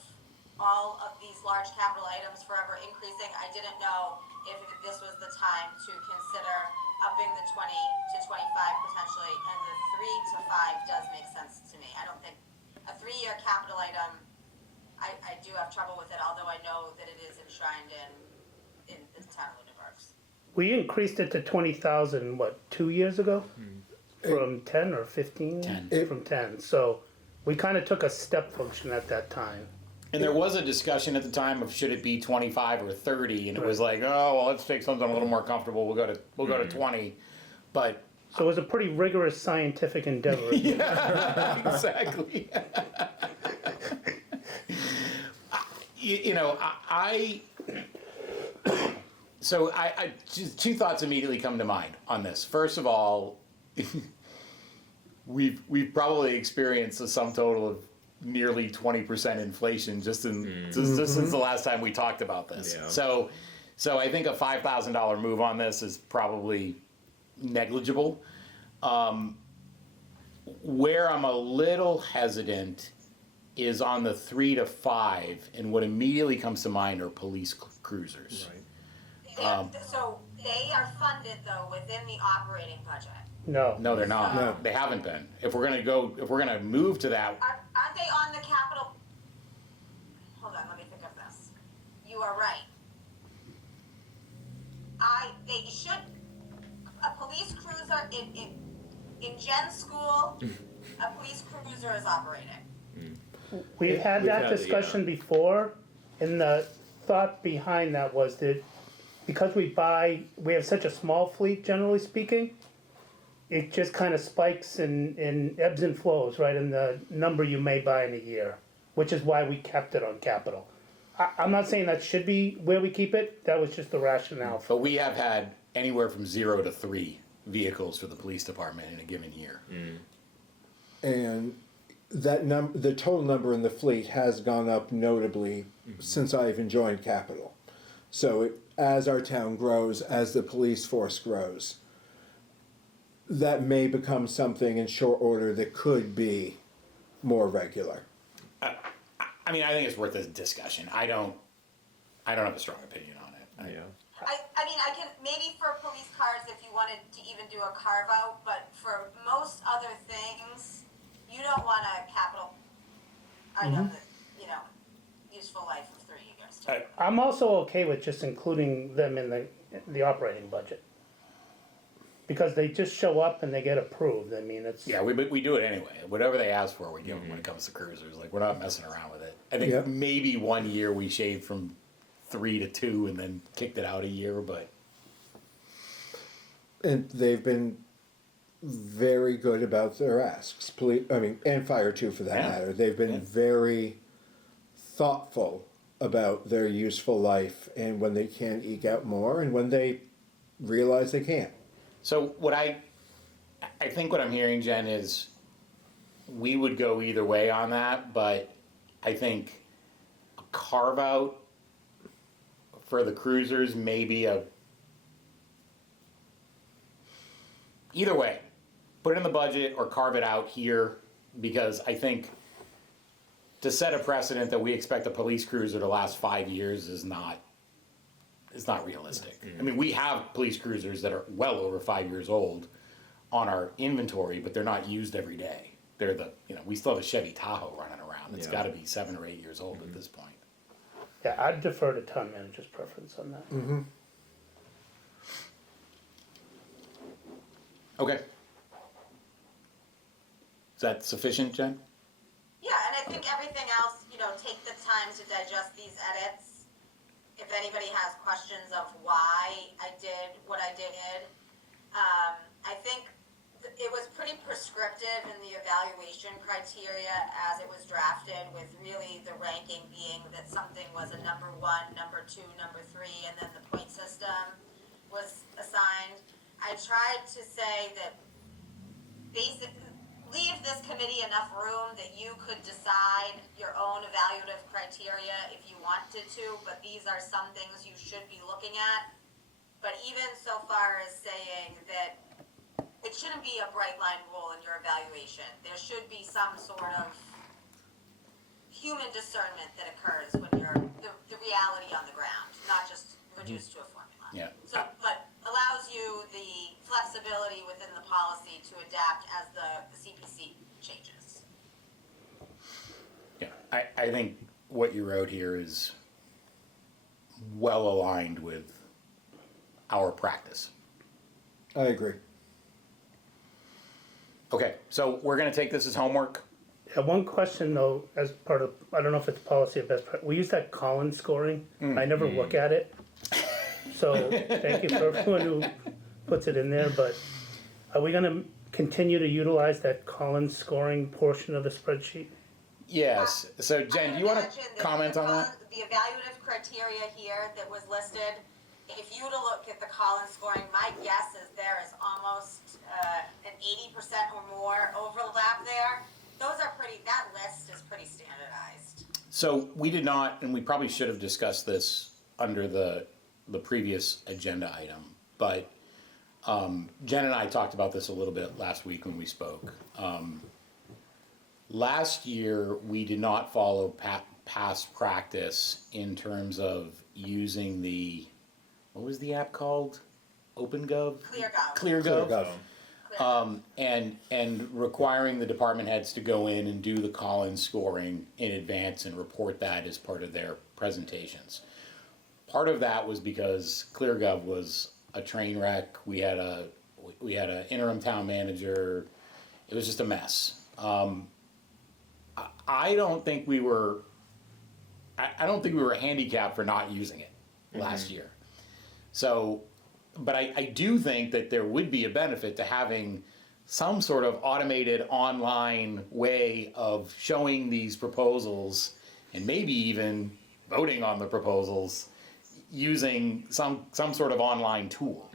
all of these large capital items forever increasing, I didn't know if this was the time to consider upping the 20 to 25 potentially, and the 3 to 5 does make sense to me. I don't think a 3-year capital item, I do have trouble with it, although I know that it is enshrined in the town of Lunenburg's. We increased it to 20,000, what, 2 years ago? From 10 or 15? 10. From 10. So we kind of took a step function at that time. And there was a discussion at the time of should it be 25 or 30, and it was like, oh, well, let's take something a little more comfortable. We'll go to 20. But So it was a pretty rigorous scientific endeavor. exactly. So I just two thoughts immediately come to mind on this. First of all, we've probably experienced a sum total of nearly 20% inflation just since the last time we talked about this. Yeah. So I think a $5,000 move on this is probably negligible. Where I'm a little hesitant is on the 3 to 5, and what immediately comes to mind are police cruisers. So they are funded though within the operating budget. No. No, they're not. No. They haven't been. If we're gonna move to that, Aren't they on the capital? Hold on, let me think of this. You are right. They should, a police cruiser, in Jen's school, a police cruiser is operating. We've had that had it, discussion before, and the thought behind that was that because we have such a small fleet, generally speaking, it just kind of spikes in ebbs and flows, right, in the number you may buy in a year, which is why we kept it on capital. I'm not saying that should be where we keep it, that was just the rationale for but we have had anywhere from 0 to 3 vehicles for the police department in a given year. And that the total number in the fleet has gone up notably since I've joined Capital. So as our town grows, as the police force grows, that may become something in short order that could be more regular. I mean, I think it's worth a discussion. I don't have a strong opinion on it. Yeah. I mean, I can, maybe for police cars, if you wanted to even do a carve out, but for most other things, you don't want a capital item that, you know, useful life of 3 years. I- I'm also okay with just including them in the operating budget. Because they just show up and they get approved, I mean, it's. Yeah, we do it anyway. Whatever they ask for, we give them when it comes to cruisers. Like, we're not messing around with it. I think Yep. maybe 1 year we shaved from 3 to 2 and then kicked it out a year, but And they've been very good about their asks. Police, I mean, and fire too, for that Yeah. matter. They've been Yeah. very thoughtful about their useful life and when they can eke out more and when they realize they can't. so what I think what I'm hearing, Jen, is we would go either way on that, but I think a carve out for the cruisers maybe either way, put it in the budget or carve it out here, because I think to set a precedent that we expect a police cruiser to last 5 years is not realistic. I mean, we have police cruisers that are well over 5 years old on our inventory, but they're not used every day. They're we still have a Chevy Tahoe running around. It's Yeah. got to be 7 or 8 years old at this point. Yeah, I'd defer to town manager's preference on that. Okay. Is that sufficient, Jen? Yeah, and I think everything else, you know, take the time to digest these edits. If anybody has questions of why I did what I did, I think it was pretty prescriptive in the evaluation criteria as it was drafted, with really the ranking being that something was a number 1, number 2, number 3, and then the point system was assigned. I tried to say that leave this committee enough room that you could decide your own evaluative criteria if you wanted to, but these are some things you should be looking at. But even so far as saying that it shouldn't be a bright line rule in your evaluation. There should be some sort of human discernment that occurs when you're the reality on the ground, not just reduced to a formula. Yeah. So, but allows you the flexibility within the policy to adapt as the CPC changes. Yeah. I think what you wrote here is well aligned with our practice. I agree. Okay, so we're gonna take this as homework. Yeah, one question though, as part of, I don't know if it's policy or best, we use that Collins scoring, I never look at it. So, thank you for everyone who puts it in there, but are we gonna continue to utilize that Collins scoring portion of the spreadsheet? Yes, so Jen, do you wanna comment on that? The evaluative criteria here that was listed, if you were to look at the Collins scoring, my guess is there is almost an 80% or more overlap there. Those are that list is pretty standardized. So we did not, and we probably should have discussed this under the previous agenda item, but Jen and I talked about this a little bit last week when we spoke. Last year, we did not follow past practice in terms of using what was the app called? OpenGov? ClearGov. ClearGov. And requiring the department heads to go in and do the Collins scoring in advance and report that as part of their presentations. Part of that was because ClearGov was a train wreck. We had an interim town manager. It was just a mess. I don't think we were handicapped for not using it last year. So, but I do think that there would be a benefit to having some sort of automated online way of showing these proposals and maybe even voting on the proposals using some sort of online tool.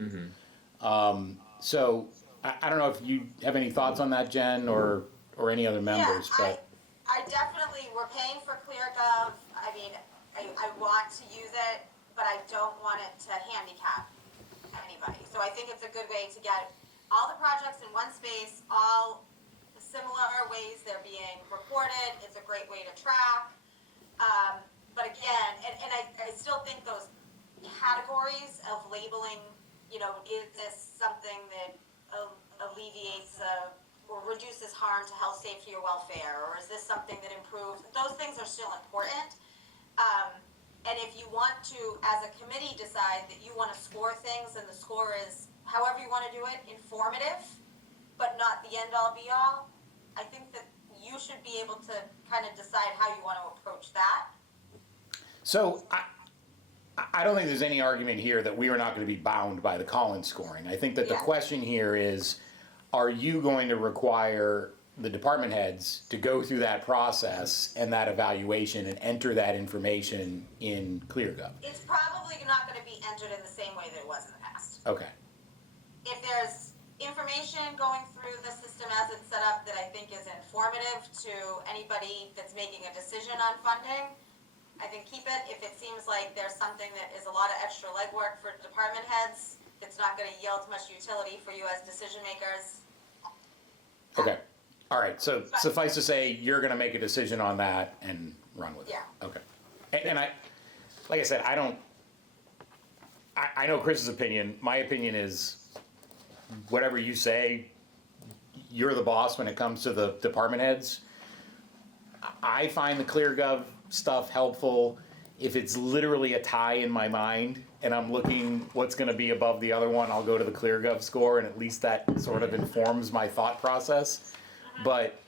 So I don't know if you have any thoughts on that, Jen, or any other members, but. I definitely, we're paying for ClearGov. I mean, I want to use it, but I don't want it to handicap anybody. So I think it's a good way to get all the projects in one space, all similar ways they're being reported. It's a great way to track. But again, and I still think those categories of labeling, you know, is this something that alleviates or reduces harm to health, safety, or welfare, or is this something that improves? Those things are still important. And if you want to, as a committee, decide that you want to score things, and the score is however you want to do it, informative, but not the end all be all, I think that you should be able to kind of decide how you want to approach that. So I don't think there's any argument here that we are not going to be bound by the Collins scoring. I think that the Yeah. question here is, are you going to require the department heads to go through that process and that evaluation and enter that information in ClearGov? It's probably not going to be entered in the same way that it was in the past. Okay. If there's information going through the system as it's set up that I think is informative to anybody that's making a decision on funding, I think keep it. If it seems like there's something that is a lot of extra legwork for department heads that's not going to yield much utility for you as decision makers. Okay. All right. So suffice to say, you're going to make a decision on that and run with it. Yeah. Okay. And I, like I said, I know Chris's opinion. My opinion is whatever you say, you're the boss when it comes to the department heads. I find the ClearGov stuff helpful if it's literally a tie in my mind and I'm looking what's going to be above the other one. I'll go to the ClearGov score, and at least that sort of informs my thought process. But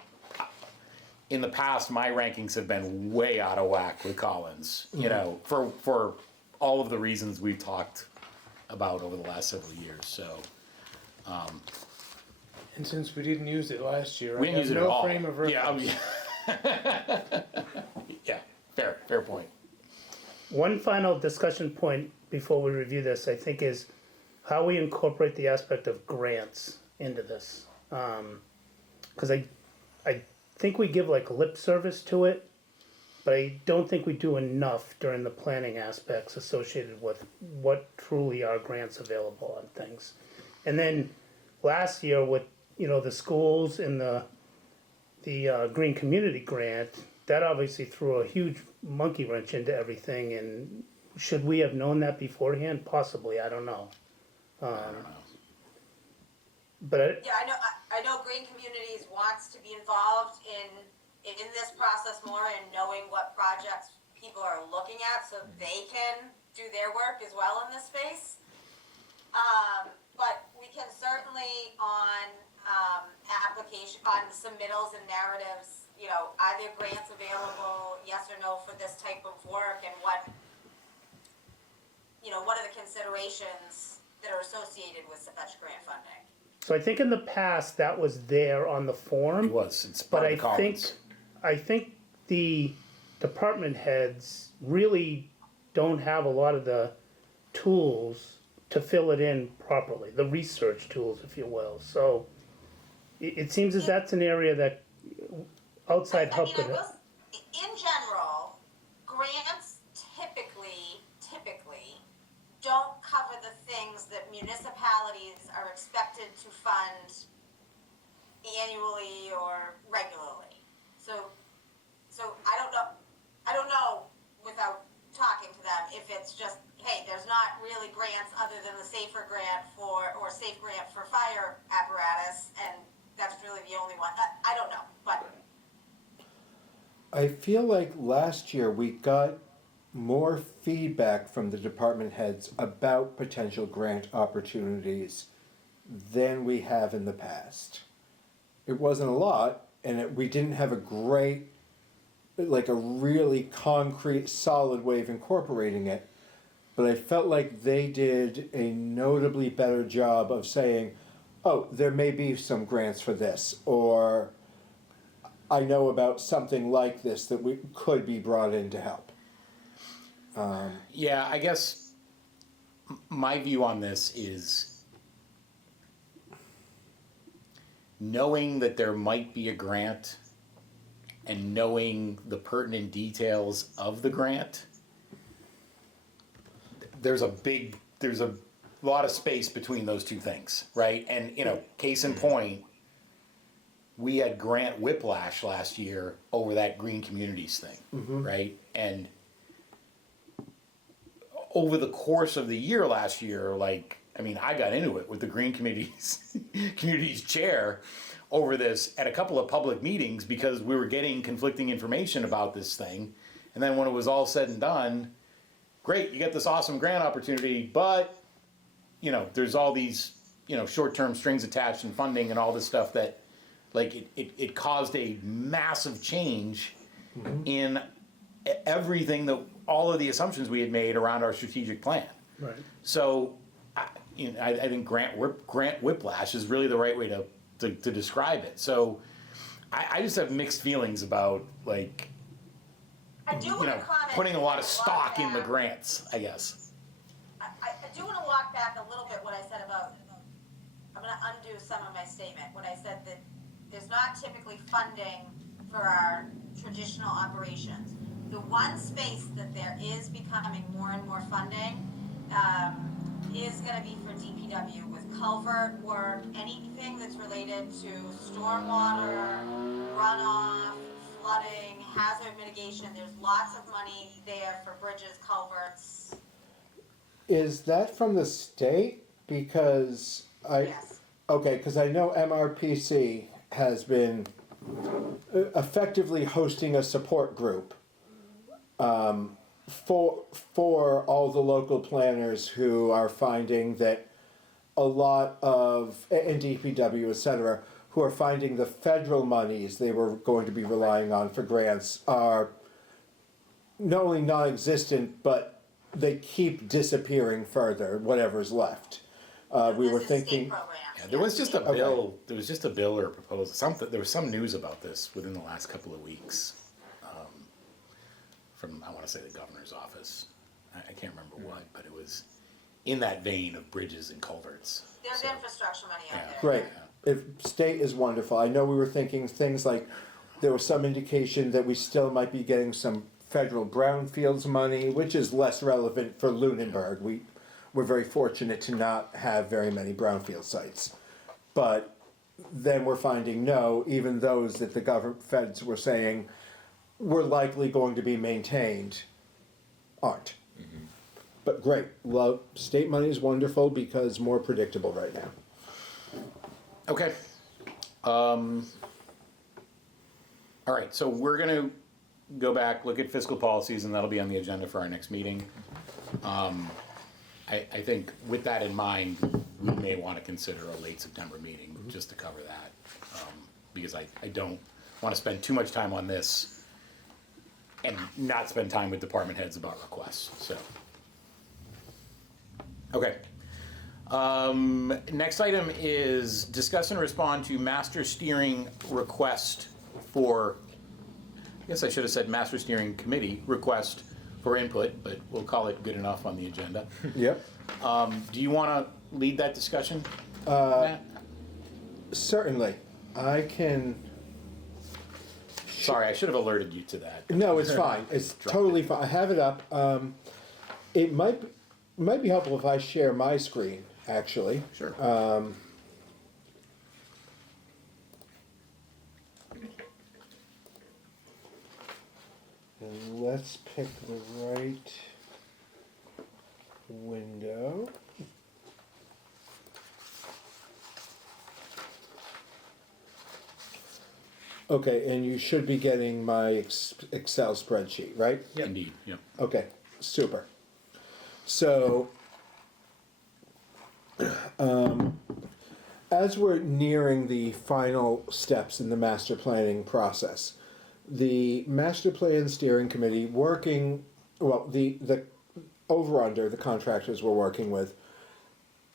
in the past, my rankings have been way out of whack with Collins, you know, for all of the reasons we've talked about over the last several years. So And since we didn't use it last year, we I didn't use have it at no all. frame of reference. Yeah, yeah, fair point. One final discussion point before we review this, I think, is how we incorporate the aspect of grants into this. Because I think we give like lip service to it, but I don't think we do enough during the planning aspects associated with what truly are grants available on things. And then last year with, you know, the schools and the Green Community Grant, that obviously threw a huge monkey wrench into everything. And should we have known that beforehand? Possibly, I don't know. I don't know. But Yeah, I know Green Communities wants to be involved in this process more and knowing what projects people are looking at so they can do their work as well in this space. But we can certainly on application, on submittals and narratives, you know, are there grants available, yes or no, for this type of work, and what are the considerations that are associated with such grant funding? so I think in the past that was there on the form. It was. It's But part of the I Collins. think the department heads really don't have a lot of the tools to fill it in properly, the research tools, if you will. So it seems as that's an area that outside help could help. In general, grants typically don't cover the things that municipalities are expected to fund annually or regularly. So I don't know without talking to them if it's just, hey, there's not really grants other than the SAFER grant or SAFE grant for fire apparatus, and that's really the only one. I don't know, but I feel like last year we got more feedback from the department heads about potential grant opportunities than we have in the past. It wasn't a lot, and we didn't have a really concrete, solid way of incorporating it. But I felt like they did a notably better job of saying, oh, there may be some grants for this, or I know about something like this that we could be brought in to help. Yeah, I guess my view on this is knowing that there might be a grant and knowing the pertinent details of the grant, there's a lot of space between those two things, right? And, you know, case in point, we had grant whiplash last year over that green communities thing, right? And over the course of the year last year, like, I mean, I got into it with the green communities chair over this at a couple of public meetings because we were getting conflicting information about this thing. And then when it was all said and done, great, you get this awesome grant opportunity, but, you know, there's all these, you know, short-term strings attached and funding and all this stuff that, like, it caused a massive change in everything that, all of the assumptions we had made around our strategic plan. Right. So, I think grant whiplash is really the right way to describe it. So, I just have mixed feelings about, like, I do you want know, to comment. putting a lot of walk stock in the back. grants, I guess. I do want to walk back a little bit what I said about, I'm going to undo some of my statement. When I said that there's not typically funding for our traditional operations. The one space that there is becoming more and more funding is going to be for DPW with culvert work, anything that's related to stormwater, runoff, flooding, hazard mitigation. There's lots of money there for bridges, culverts. Is that from the state? Because Yes. okay, because I know MRPC has been effectively hosting a support group for all the local planners who are finding that a lot of, and DPW, et cetera, who are finding the federal monies they were going to be relying on for grants are not only non-existent, but they keep disappearing further, whatever's left. We were This is state thinking, programs. Yeah, there was just a Okay. bill. There was just a bill or a proposal. Something. There was some news about this within the last couple of weeks, from I want to say the governor's office. I can't remember what, but it was in that vein of bridges and culverts. There's So, infrastructure money out yeah. there. great, if state is wonderful, I know we were thinking things like, there was some indication that we still might be getting some federal brownfields money, which is less relevant for Lunenburg. We're very fortunate to not have very many brownfield sites. But then we're finding no, even those that the government feds were saying were likely going to be maintained aren't. But great, love, state money is wonderful because more predictable right now. Okay. All right. So we're gonna go back, look at fiscal policies, and that'll be on the agenda for our next meeting. I think with that in mind, we may want to consider a late September meeting just to cover that, because I don't want to spend too much time on this and not spend time with department heads about requests. So, okay. Next item is discuss and respond to master steering request for, I guess I should have said master steering committee request for input, but we'll call it good enough on the agenda. Yep. Do you want to lead that discussion, Matt? Certainly, I can. Sorry, I should have alerted you to that. No, it's fine. It's totally fine. I have it up. It might be helpful if I share my screen, actually. Sure. And let's pick the right window. Okay, and you should be getting my Excel spreadsheet, right? Indeed, yep. Okay, super. So, as we're nearing the final steps in the master planning process, the master plan steering committee working, well, the over-under, the contractors we're working with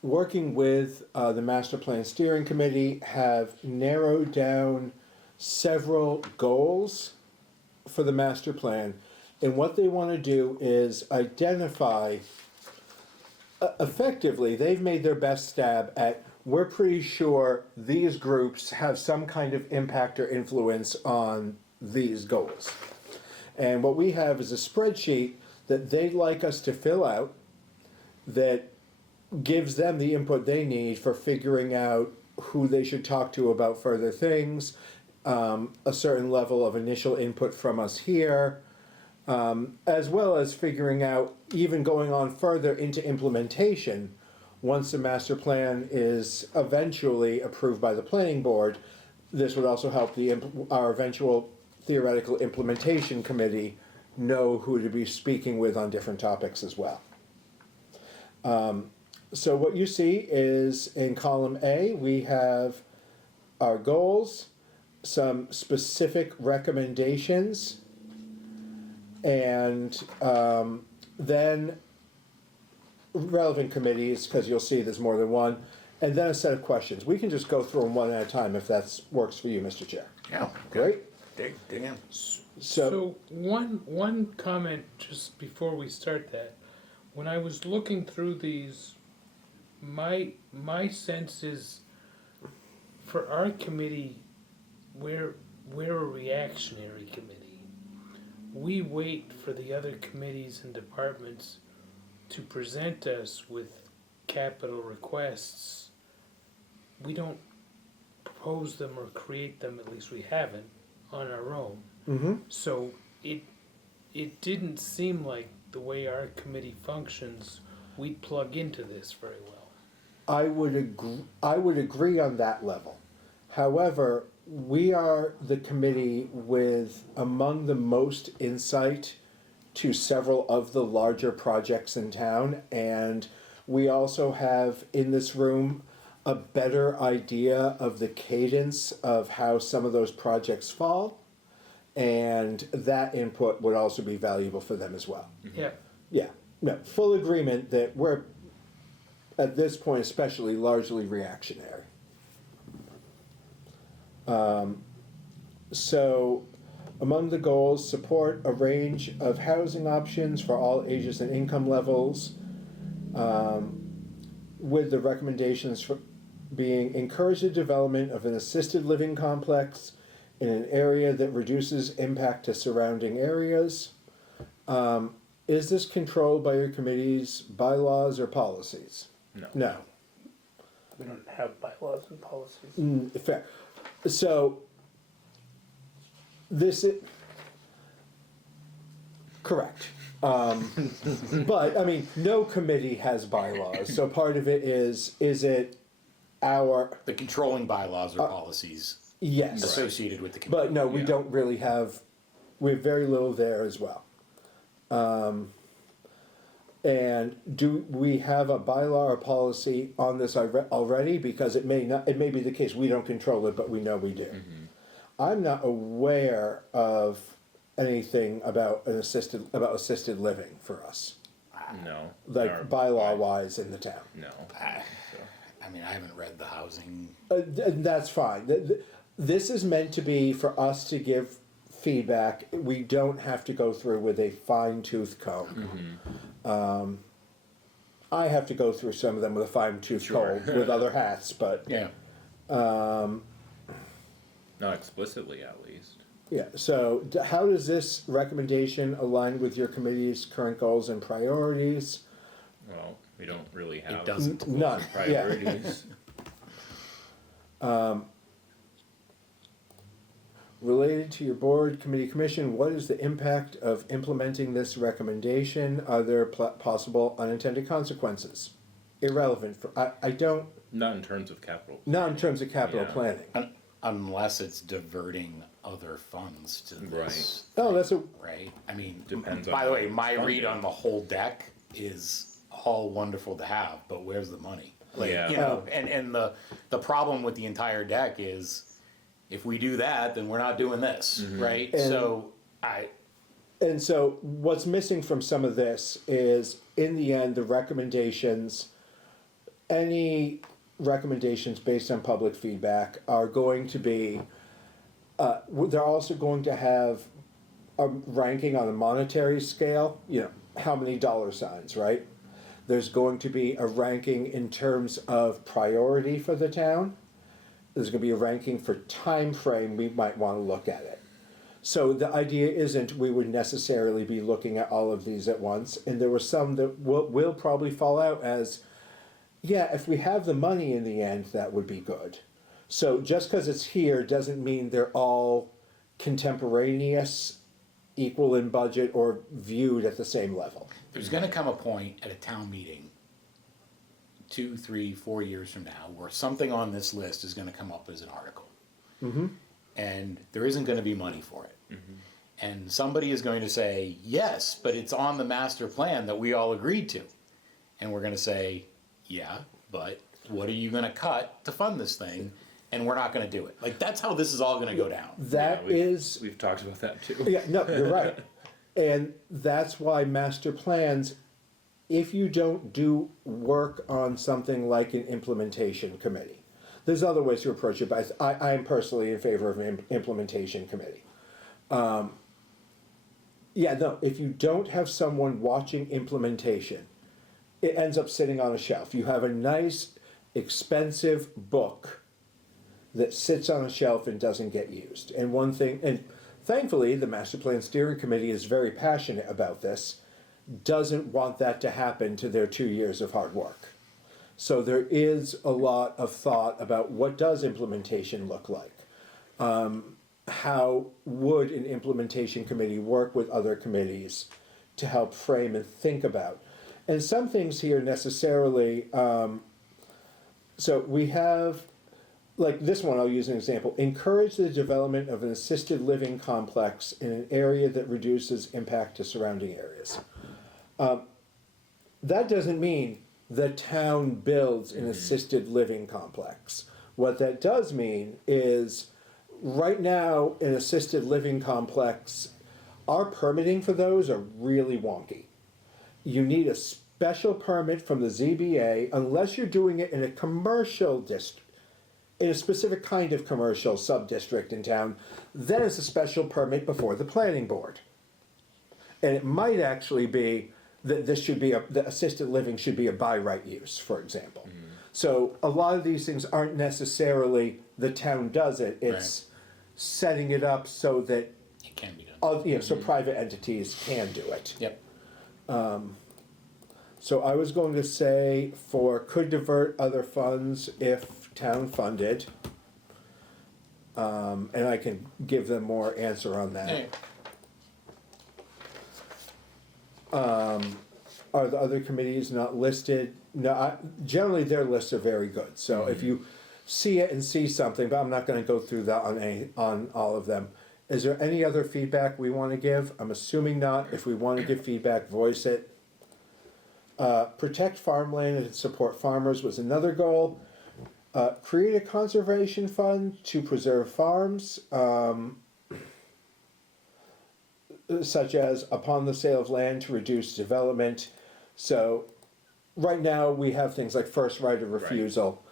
the master plan steering committee have narrowed down several goals for the master plan, and what they want to do is identify effectively, they've made their best stab at, we're pretty sure these groups have some kind of impact or influence on these goals. And what we have is a spreadsheet that they'd like us to fill out that gives them the input they need for figuring out who they should talk to about further things, a certain level of initial input from us here, as well as figuring out, even going on further into implementation, once the master plan is eventually approved by the planning board, this would also help our eventual theoretical implementation committee know who to be speaking with on different topics as well. So what you see is in column A, we have our goals, some specific recommendations, and then relevant committees, because you'll see there's more than one, and then a set of questions. We can just go through them one at a time if that works for you, Mr. Chair. Yeah. Great? Dig in. So one comment just before we start that, when I was looking through these, my sense is for our committee, we're a reactionary committee. We wait for the other committees and departments to present us with capital requests. We don't propose them or create them, at least we haven't, on our own. Mm-hmm. So it didn't seem like the way our committee functions, we'd plug into this very well. I would agree on that level. However, we are the committee with among the most insight to several of the larger projects in town, and we also have in this room a better idea of the cadence of how some of those projects fall, and that input would also be valuable for them as well. Yeah. Yeah, no, full agreement that we're, at this point especially, largely reactionary. So, among the goals, support a range of housing options for all ages and income levels, with the recommendations for being encourage the development of an assisted living complex in an area that reduces impact to surrounding areas. Is this controlled by your committee's bylaws or policies? No. No. We don't have bylaws and policies. Fair. So, this is correct. But, I mean, no committee has bylaws, so part of it is it our, The controlling bylaws or policies yes. associated with the committee. But no, we Yeah. don't really have, we have very little there as well. And do we have a bylaw or policy on this already? Because it may be the case, we don't control it, but we know we do. I'm not aware of anything about assisted living for us, No. like Our bylaw wise in the town. No. I mean, I haven't read the housing. And that's fine. This is meant to be for us to give feedback. We don't have to go through with a fine-tooth comb. I have to go through some of them with a fine-tooth Sure. comb with other hats, but Yeah. Not explicitly, at least. yeah. So how does this recommendation align with your committee's current goals and priorities? Well, we don't really have It doesn't. None. Yeah. priorities. Related to your board, committee, commission, what is the impact of implementing this recommendation? Are there possible unintended consequences? Irrelevant. I don't, Not in terms of capital. not in terms of capital Yeah. planning. Unless it's diverting other funds to this. Oh, that's a, Right? I mean, Depends by on the way, how my it's read funded. on the whole deck is all wonderful to have, but where's the money? Like, Yeah. you know, and the problem with the entire deck is if we do that, then we're not doing this, right? And- So and so what's missing from some of this is, in the end, the recommendations, any recommendations based on public feedback are going to be, they're also going to have a ranking on a monetary scale, how many dollar signs, right? There's going to be a ranking in terms of priority for the town. There's going to be a ranking for time frame we might want to look at it. So the idea isn't we would necessarily be looking at all of these at once, and there were some that will probably fall out as Yeah, if we have the money in the end, that would be good. So just because it's here doesn't mean they're all contemporaneous, equal in budget, or viewed at the same level. There's gonna come a point at a town meeting, 2, 3, 4 years from now, where something on this list is gonna come up as an article. And there isn't gonna be money for it. And somebody is going to say, yes, but it's on the master plan that we all agreed to. And we're gonna say, yeah, but what are you gonna cut to fund this thing? And we're not gonna do it. Like, that's how this is all gonna go down. That Yeah, is, we've talked about that too. yeah, no, you're right. And that's why master plans, if you don't do work on something like an implementation committee, there's other ways to approach it, but I am personally in favor of an implementation committee. Yeah, no, if you don't have someone watching implementation, it ends up sitting on a shelf. You have a nice, expensive book that sits on a shelf and doesn't get used. And one thing, and thankfully, the Master Plan Steering Committee is very passionate about this, doesn't want that to happen to their 2 years of hard work. So there is a lot of thought about what does implementation look like? How would an implementation committee work with other committees to help frame and think about? And some things here necessarily, so we have, like this one, I'll use an example. Encourage the development of an assisted living complex in an area that reduces impact to surrounding areas. That doesn't mean the town builds an assisted living complex. What that does mean is, right now, an assisted living complex, our permitting for those are really wonky. You need a special permit from the ZBA unless you're doing it in a commercial district, in a specific kind of commercial sub-district in town. Then it's a special permit before the planning board. And it might actually be that this should be the assisted living should be a by right use, for example. So a lot of these things aren't necessarily the town does it, it's setting it up so that, It can be done. so private entities can do it. Yep. So I was going to say could divert other funds if town funded. And I can give them more answer on that. Hey, Are the other committees not listed? No, generally their lists are very good, so if you see it and see something, but I'm not gonna go through that on all of them. Is there any other feedback we wanna give? I'm assuming not. If we wanna give feedback, voice it. Protect farmland and support farmers was another goal. Create a conservation fund to preserve farms, such as upon the sale of land to reduce development. So right now we have things like first right of refusal,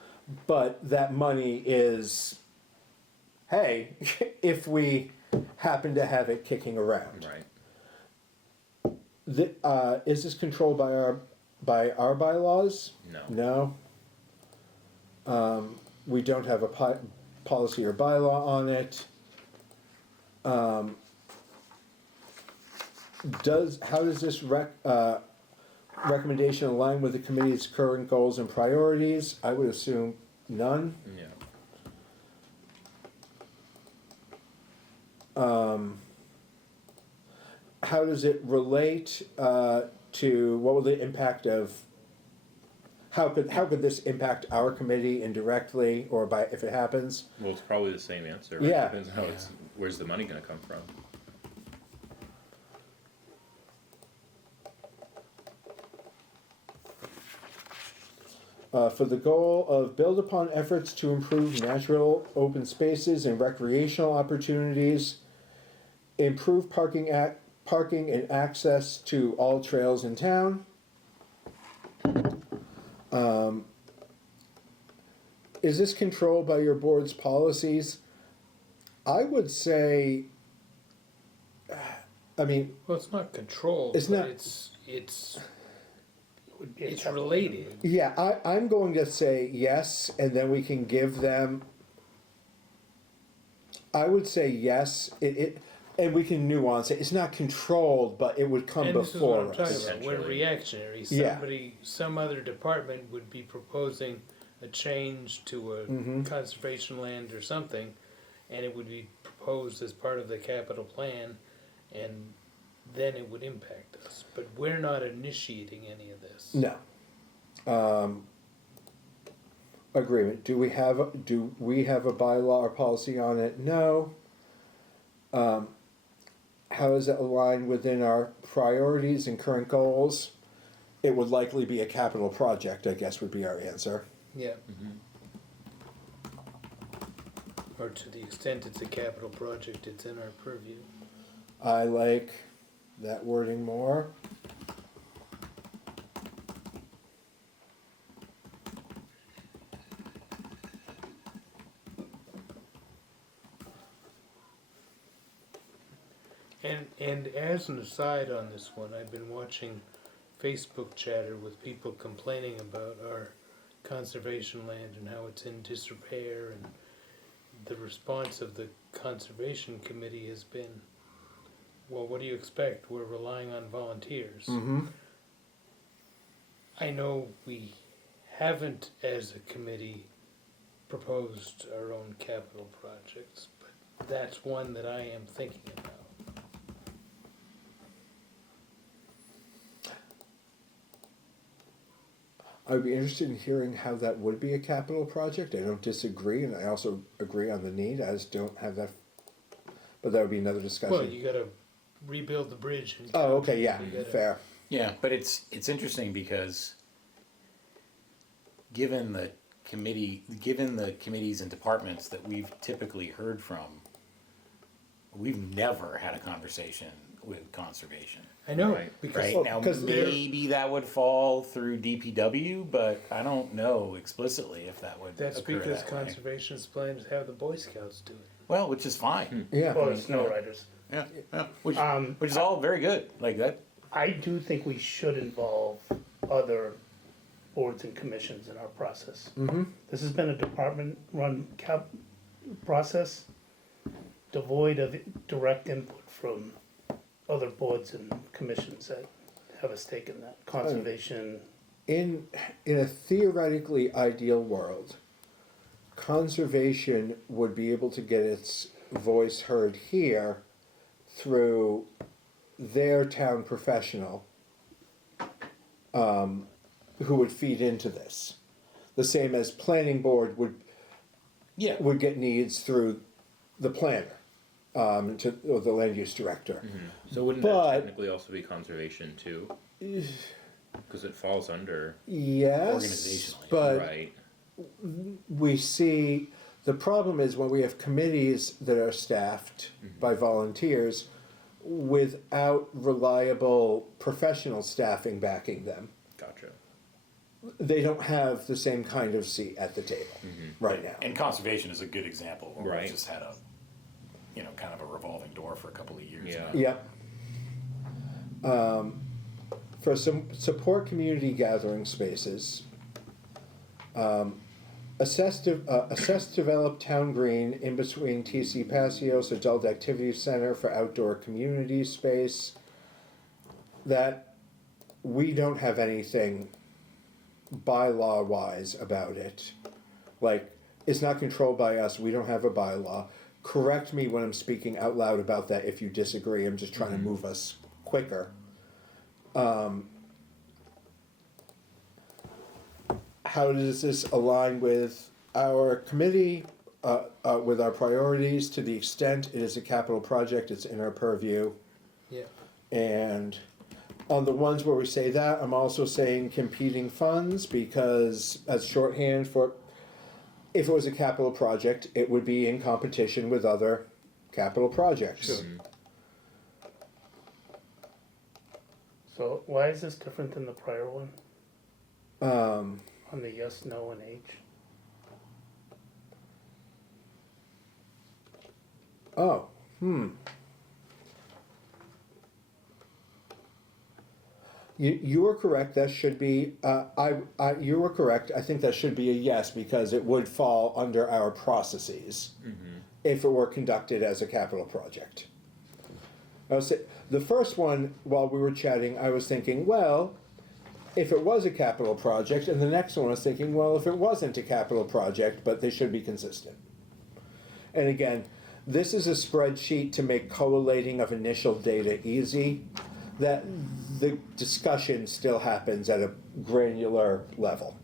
but that money is, hey, if we happen to have it kicking around. Right. Is this controlled by our bylaws? No. No. We don't have a policy or bylaw on it. How does this recommendation align with the committee's current goals and priorities? I would assume none. Yeah. How does it relate to what will the impact of? How could this impact our committee indirectly or by if it happens? Well, it's probably the same answer. Right? Yeah. Depends on how where's the money gonna come from? For the goal of build upon efforts to improve natural open spaces and recreational opportunities, improve parking and access to all trails in town. Is this controlled by your board's policies? I would say, I mean, Well, it's not controlled, It's but not- it's related. yeah, I'm going to say yes, and then we can give them. I would say yes. and we can nuance it. It's not controlled, but it would come And this is what before I'm talking us. about, we're Essentially. reactionary, Yeah. some other department would be proposing a change to a Mhm. conservation land or something, and it would be proposed as part of the capital plan, and then it would impact us, but we're not initiating any of this. No. Agreement. Do we have a bylaw or policy on it? No. How is it aligned within our priorities and current goals? It would likely be a capital project, I guess would be our answer. Yeah. Or to the extent it's a capital project, it's in our purview. I like that wording more. And as an aside on this one, I've been watching Facebook chatter with people complaining about our conservation land and how it's in disrepair, and the response of the conservation committee has been, well, what do you expect? We're relying on volunteers. Mm-hmm. I know we haven't, as a committee, proposed our own capital projects, but that's one that I am thinking about. I'd be interested in hearing how that would be a capital project. I don't disagree, and I also agree on the need. I just don't have that, but that would be another discussion. Well, you gotta rebuild the bridge. And Oh, okay, yeah, You gotta- fair. Yeah, but it's interesting because given the committees and departments that we've typically heard from, we've never had a conversation with conservation. I know, Right. because Right Well, now, 'cause they're- maybe that would fall through DPW, but I don't know explicitly if that would that's occur because that way. conservation's plans have the Boy Scouts do it. Well, which is fine. Yeah. Or the snow riders. Yeah, yeah. Which Um, is all very good. Like that. I do think we should involve other boards and commissions in our process. Mm-hmm. This has been a department-run process, devoid of direct input from other boards and commissions that have a stake in that. Conservation, In a theoretically ideal world, conservation would be able to get its voice heard here through their town professional, who would feed into this. The same as planning board Yeah. would get needs through the planner, or the land use director. So wouldn't But- that technically also be conservation too? Because it falls under, Yes, Organizationally. but right, we see, the problem is when we have committees that are staffed by volunteers without reliable professional staffing backing them, gotcha. they don't have the same kind of seat at the table right now. And conservation is a good example where Right. we've just had a, kind of a revolving door for a couple of years. Yeah. now. Yep. For some support community gathering spaces, assess develop town green in between TC Passios Adult Activity Center for outdoor community space. That, we don't have anything bylaw wise about it. Like, it's not controlled by us, we don't have a bylaw. Correct me when I'm speaking out loud about that if you disagree, I'm just trying to move us quicker. How does this align with our committee, with our priorities? To the extent it is a capital project, it's in our purview. Yeah. And on the ones where we say that, I'm also saying competing funds, because as shorthand for, if it was a capital project, it would be in competition with other capital projects. Sure. so why is this different than the prior one? On the yes, no, and H? Oh, You were correct, that should be, you were correct, I think that should be a yes, because it would fall under our processes if it were conducted as a capital project. The first one, while we were chatting, I was thinking, well, if it was a capital project, and the next one I was thinking, well, if it wasn't a capital project, but they should be consistent. And again, this is a spreadsheet to make collating of initial data easy, that the discussion still happens at a granular level.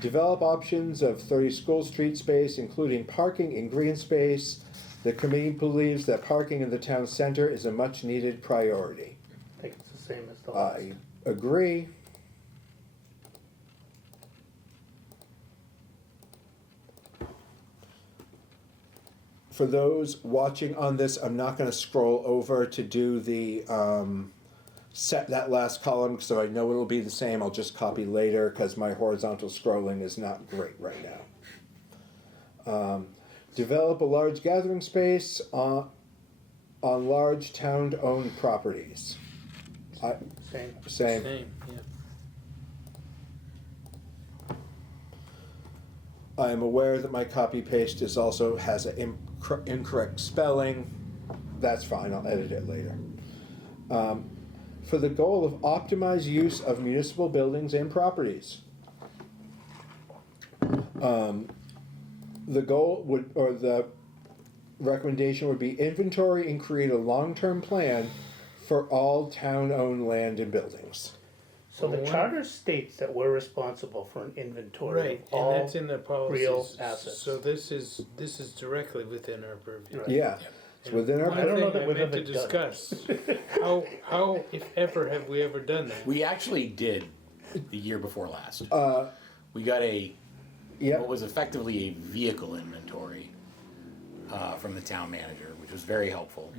Develop options of 30 school street space, including parking and green space. The committee believes that parking in the town center is a much needed priority. I think it's the same as the last. I agree. For those watching on this, I'm not gonna scroll over to do the, set that last column, so I know it'll be the same, I'll just copy later, cause my horizontal scrolling is not great right now. Develop a large gathering space on large town-owned properties. Same. Same. Same, yeah. I am aware that my copy paste is also has an incorrect spelling. That's fine, I'll edit it later. For the goal of optimized use of municipal buildings and properties. The goal would, or the recommendation would be inventory and create a long-term plan for all town-owned land and buildings. So the Well, charter states that we're responsible for an inventory Right, of all. and that's in the policies. real assets. So this is directly within our purview. Right. Yeah, it's within our. I don't know One that thing I we've meant to ever done discuss, how, if ever, have we ever done that? We actually did the year before last. We got Yeah, what was effectively a vehicle inventory from the town manager, which was very helpful.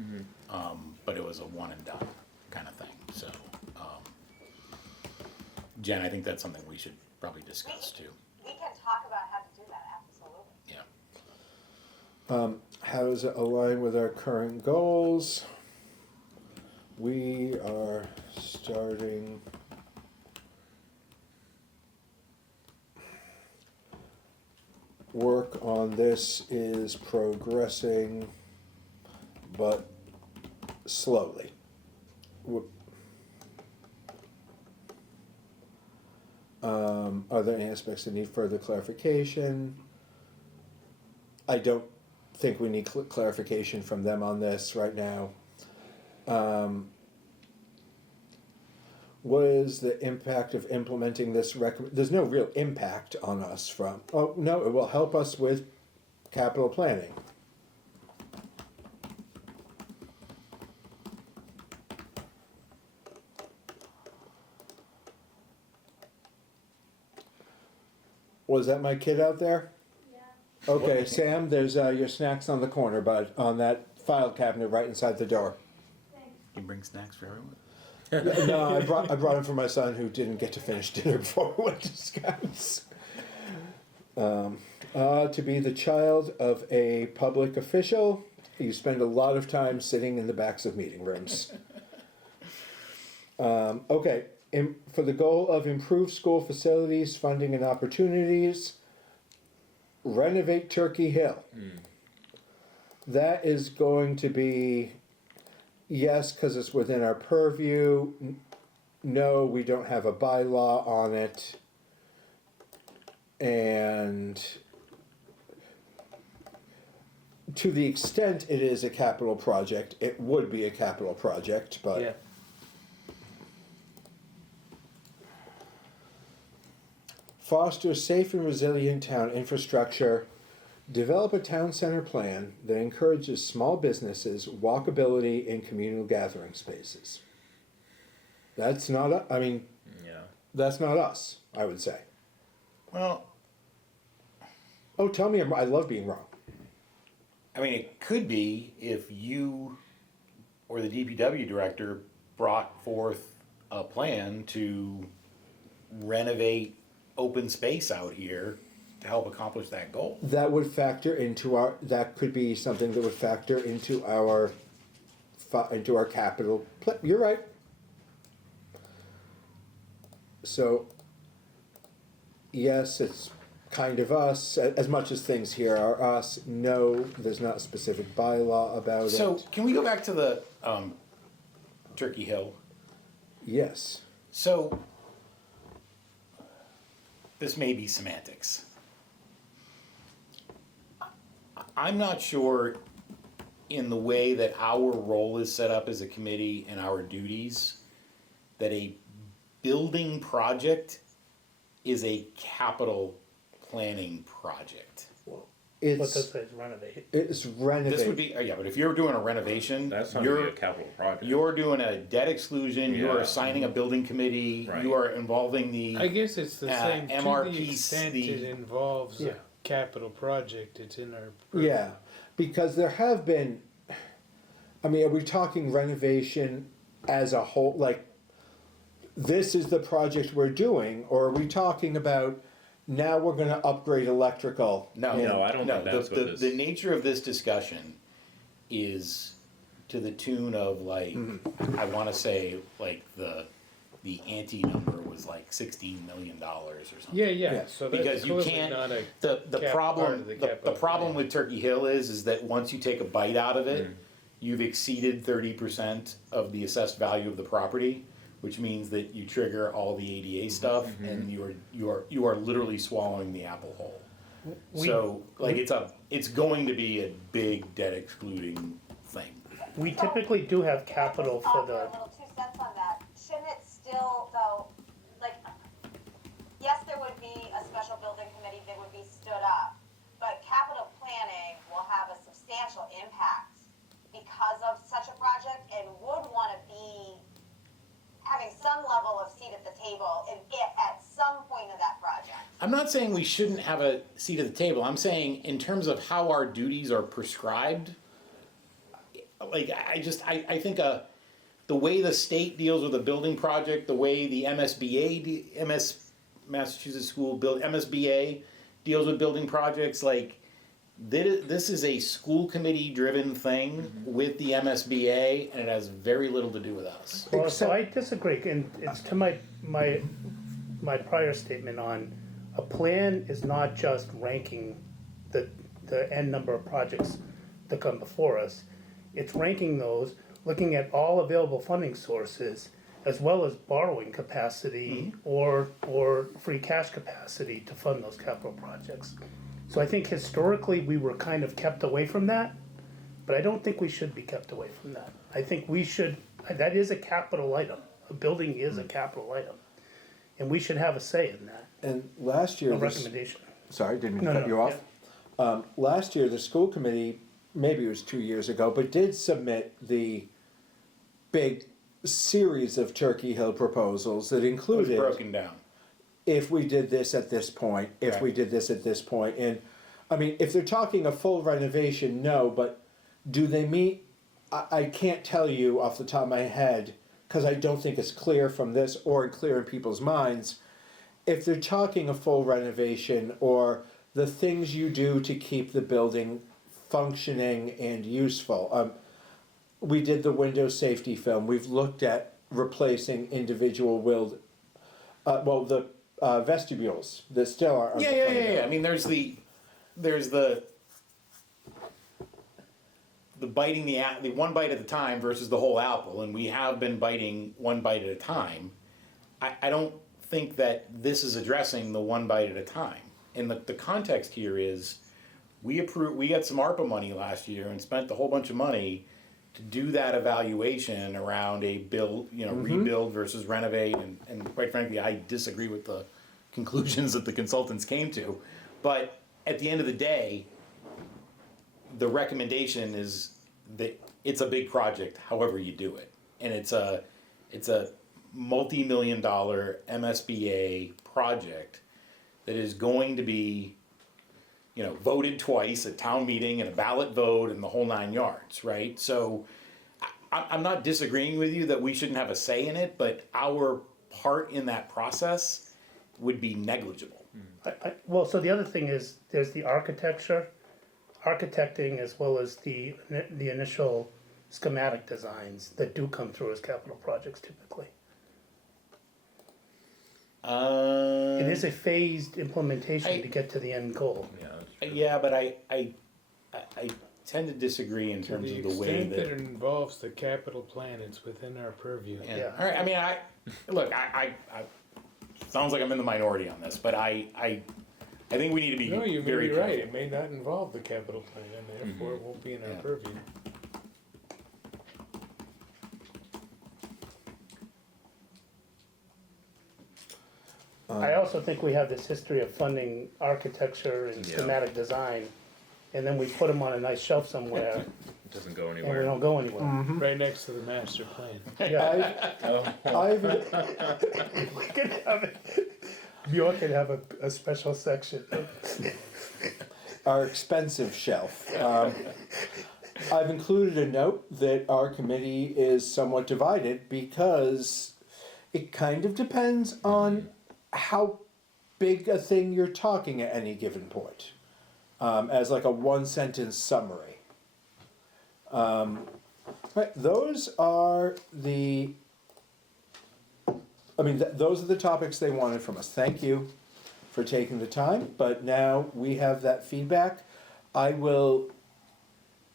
But it was a one and done kind of thing. So, Jen, I think that's something we should probably discuss too. We can talk about how to do that, absolutely. Yeah. how does it align with our current goals? We are starting. Work on this is progressing, but slowly. Are there any aspects that need further clarification? I don't think we need clarification from them on this right now. What is the impact of implementing this there's no real impact on us from, oh, no, it will help us with capital planning. Was that my kid out there? Yeah. Okay, Sam, there's your snacks on the corner, bud, on that file cabinet right inside the door. You bring snacks for everyone? No, I brought them for my son who didn't get to finish dinner before we went to Scouts. To be the child of a public official, you spend a lot of time sitting in the backs of meeting rooms. Okay, for the goal of improved school facilities, funding and opportunities, renovate Turkey Hill. That is going to be, yes, because it's within our purview. No, we don't have a bylaw on it. And to the extent it is a capital project, it would be a capital project, but Yeah, foster safe and resilient town infrastructure. Develop a town center plan that encourages small businesses, walkability, and communal gathering spaces. That's not, I mean, Yeah. that's not us, I would say. Well, Oh, tell me I love being wrong. I mean, it could be if you or the DPW director brought forth a plan to renovate open space out here to help accomplish that goal. That would factor into our, that could be something that would factor into our capital, you're right. So, yes, it's kind of us, as much as things here are us. No, there's not a specific bylaw about So it. can we go back to the Turkey Hill? Yes. So this may be semantics. I'm not sure in the way that our role is set up as a committee and our duties that a building project is a capital planning project. What It's does it renovate? it's renovate. This would be, yeah, but if you're doing a renovation, That's not gonna be you're, a capital project. you're doing a debt exclusion, you are Yeah. assigning a building committee, Right. you are involving I the, guess it's the same, to MRPC, the extent it involves Yeah. a capital project, it's in our. Yeah, because there have been. I mean, are we talking renovation as a whole? Like, this is the project we're doing, or are we talking about now we're going to upgrade electrical? no. No, I don't think that's the, what the, this- the nature of this discussion is to the tune of like, I wanna say, like, the ante number was like $16 million or something. Yeah, Yeah. so that's Because you clearly can't, not a, the cap- part problem, of the the capital problem plan. with Turkey Hill is that once you take a bite out of it, you've exceeded 30% of the assessed value of the property, which means that you trigger all the ADA stuff and you are literally swallowing the apple whole. So, like, it's going to be a big debt excluding thing. We typically do have capital for Offer the, a little 2 cents on that. Shouldn't it still, though, like, yes, there would be a special building committee that would be stood up, but capital planning will have a substantial impact because of such a project and would want to be having some level of seat at the table at some point of that project. I'm not saying we shouldn't have a seat at the table. I'm saying in terms of how our duties are prescribed, like, I think the way the state deals with a building project, the way the Massachusetts School MSBA deals with building projects, like, this is a school committee driven thing with the MSBA, and it has very little to do with us. well, so I disagree, and it's to my prior statement on, a plan is not just ranking the n number of projects that come before us. It's ranking those, looking at all available funding sources, as well as borrowing capacity or free cash capacity to fund those capital projects. So I think historically, we were kind of kept away from that, but I don't think we should be kept away from that. I think we should, that is a capital item, a building is a capital item, and we should have a say in that, And last year, a recommendation. sorry, didn't mean No, to cut no, you off. Last year, the school committee, maybe it was 2 years ago, but did submit the big series of Turkey Hill proposals that It was included broken down. if we did this at this point, if we Right. did this at this point. And I mean, if they're talking a full renovation, no, but do they meet? I can't tell you off the top of my head because I don't think it's clear from this or clear in people's minds. If they're talking a full renovation or the things you do to keep the building functioning and useful. We did the window safety film. We've looked at replacing individual the vestibules that still are. Yeah. I mean, there's the biting the one bite at a time versus the whole apple, and we have been biting one bite at a time. I don't think that this is addressing the one bite at a time. And the context here is we got some ARPA money last year and spent a whole bunch of money to do that evaluation around a build, rebuild versus renovate, and quite frankly, I disagree with the conclusions that the consultants came to. But at the end of the day, the recommendation is that it's a big project, however you do it. And it's a multi-million-dollar MSBA project that is going to be, voted twice at town meeting and a ballot vote and the whole 9 yards, right? So I'm not disagreeing with you that we shouldn't have a say in it, but our part in that process would be negligible. Well, so the other thing is, there's the architecting as well as the initial schematic designs that do come through as capital projects typically. It is a phased implementation to get to the end goal. Yeah, that's true. Yeah, but I tend to disagree in To terms the of the way extent that that. it involves the capital plan, it's within our purview. Yeah. All right. I mean, look. I sounds like I'm in the minority on this, but I think we need to be No, you may very be right, careful. it may not involve the capital plan, and therefore it won't be in our Yeah. purview. I also think we have this history of funding architecture and Yeah. schematic design, and then we put them on a nice shelf somewhere, It doesn't go and we anywhere. don't go anywhere. Right next to the master plan. Yeah, I've, we could have it. Bjork could have a special section. our expensive shelf. I've included a note that our committee is somewhat divided because it kind of depends on how big a thing you're talking at any given point, as like a one sentence summary. Right, those are the. I mean, those are the topics they wanted from us. Thank you for taking the time, but now we have that feedback. I will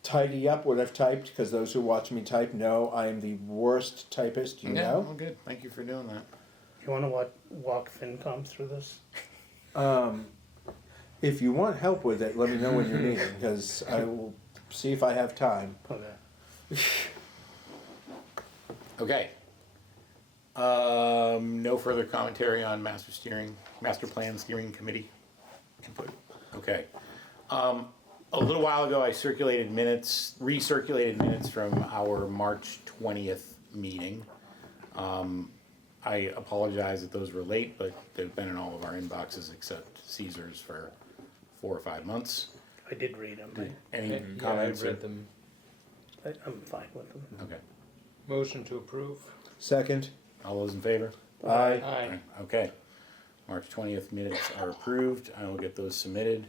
tidy up what I've typed, because those who watch me type know I am the worst typist you Yeah. know. Well, good. Thank you for doing that. You wanna walk FinCom through this? If you want help with it, let me know when you're meeting, because I will see if I have time. Okay. Okay. No further commentary on master plan steering committee input. Okay. A little while ago, I recirculated minutes from our March 20th meeting. I apologize that those were late, but they've been in all of our inboxes except Caesar's for 4 or 5 months. I did read them, Any Yeah, comments? I read them. I'm fine with them. Okay. Motion to approve. Second, All those in favor? aye. Aye. Okay. March 20th minutes are approved. I will get those submitted.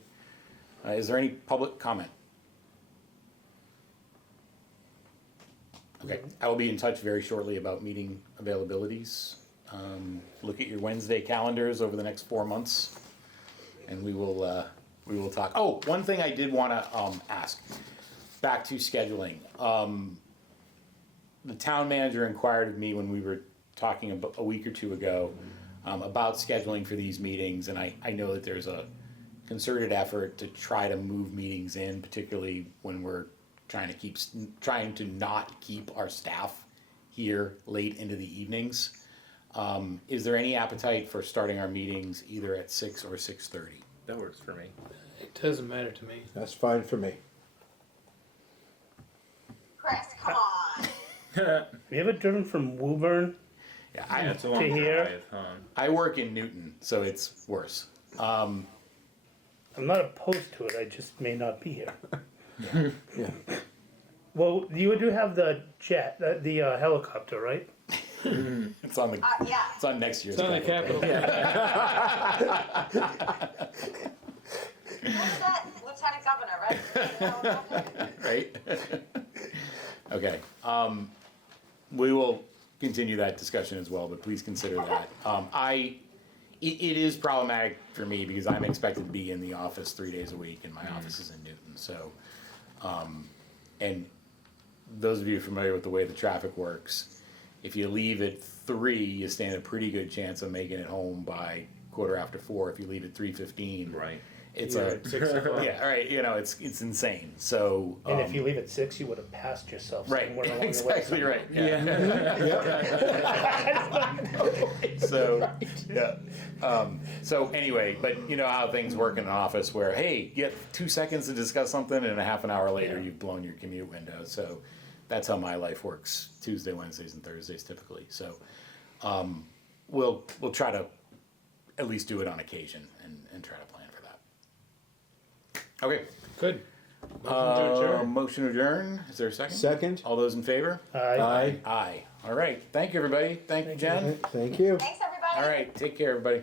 Is there any public comment? Okay, I will be in touch very shortly about meeting availabilities. Look at your Wednesday calendars over the next 4 months, and we will talk. Oh, one thing I did want to ask, back to scheduling. The town manager inquired of me when we were talking about a week or two ago about scheduling for these meetings, and I know that there's a concerted effort to try to move meetings in, particularly when we're trying to not keep our staff here late into the evenings. Is there any appetite for starting our meetings either at 6 or 6:30? That works for me. It doesn't matter to me. That's fine for me. Chris, come on. Have you ever driven from Woburn? Yeah, Yeah, it's a long To here? drive, huh? I work in Newton, so it's worse. I'm not opposed to it, I just may not be here. Yeah. Well, you do have the jet, the helicopter, right? It's on the Yeah. it's on next year's. It's on the calendar. capital. What's that? Lieutenant Governor, right? Right? Okay, we will continue that discussion as well, but please consider that. It is problematic for me because I'm expected to be in the office 3 days a week and my office is in Newton, so. And those of you familiar with the way the traffic works, if you leave at 3, you stand a pretty good chance of making it home by 4:15. If you leave at 3:15. Right. It's You're a, at 6 o'clock. yeah, right, it's insane, so. And if you leave at 6, you would have passed yourself Right, somewhere along the way. exactly right, So, yeah, so anyway, but you know how things work in an office where, hey, you get 2 seconds to discuss something and a half an hour later you've blown your commute window, so that's how my life works, Tuesday, Wednesdays and Thursdays typically, so, we'll try to at least do it on occasion and try to plan for that. Okay. Good. Motion to adjourn. Motion to adjourn, is there a second? Second, All those in favor? aye. Aye. All right, thank you, everybody, thank you, Jen. Thank you. Thanks, everybody. All right, take care, everybody.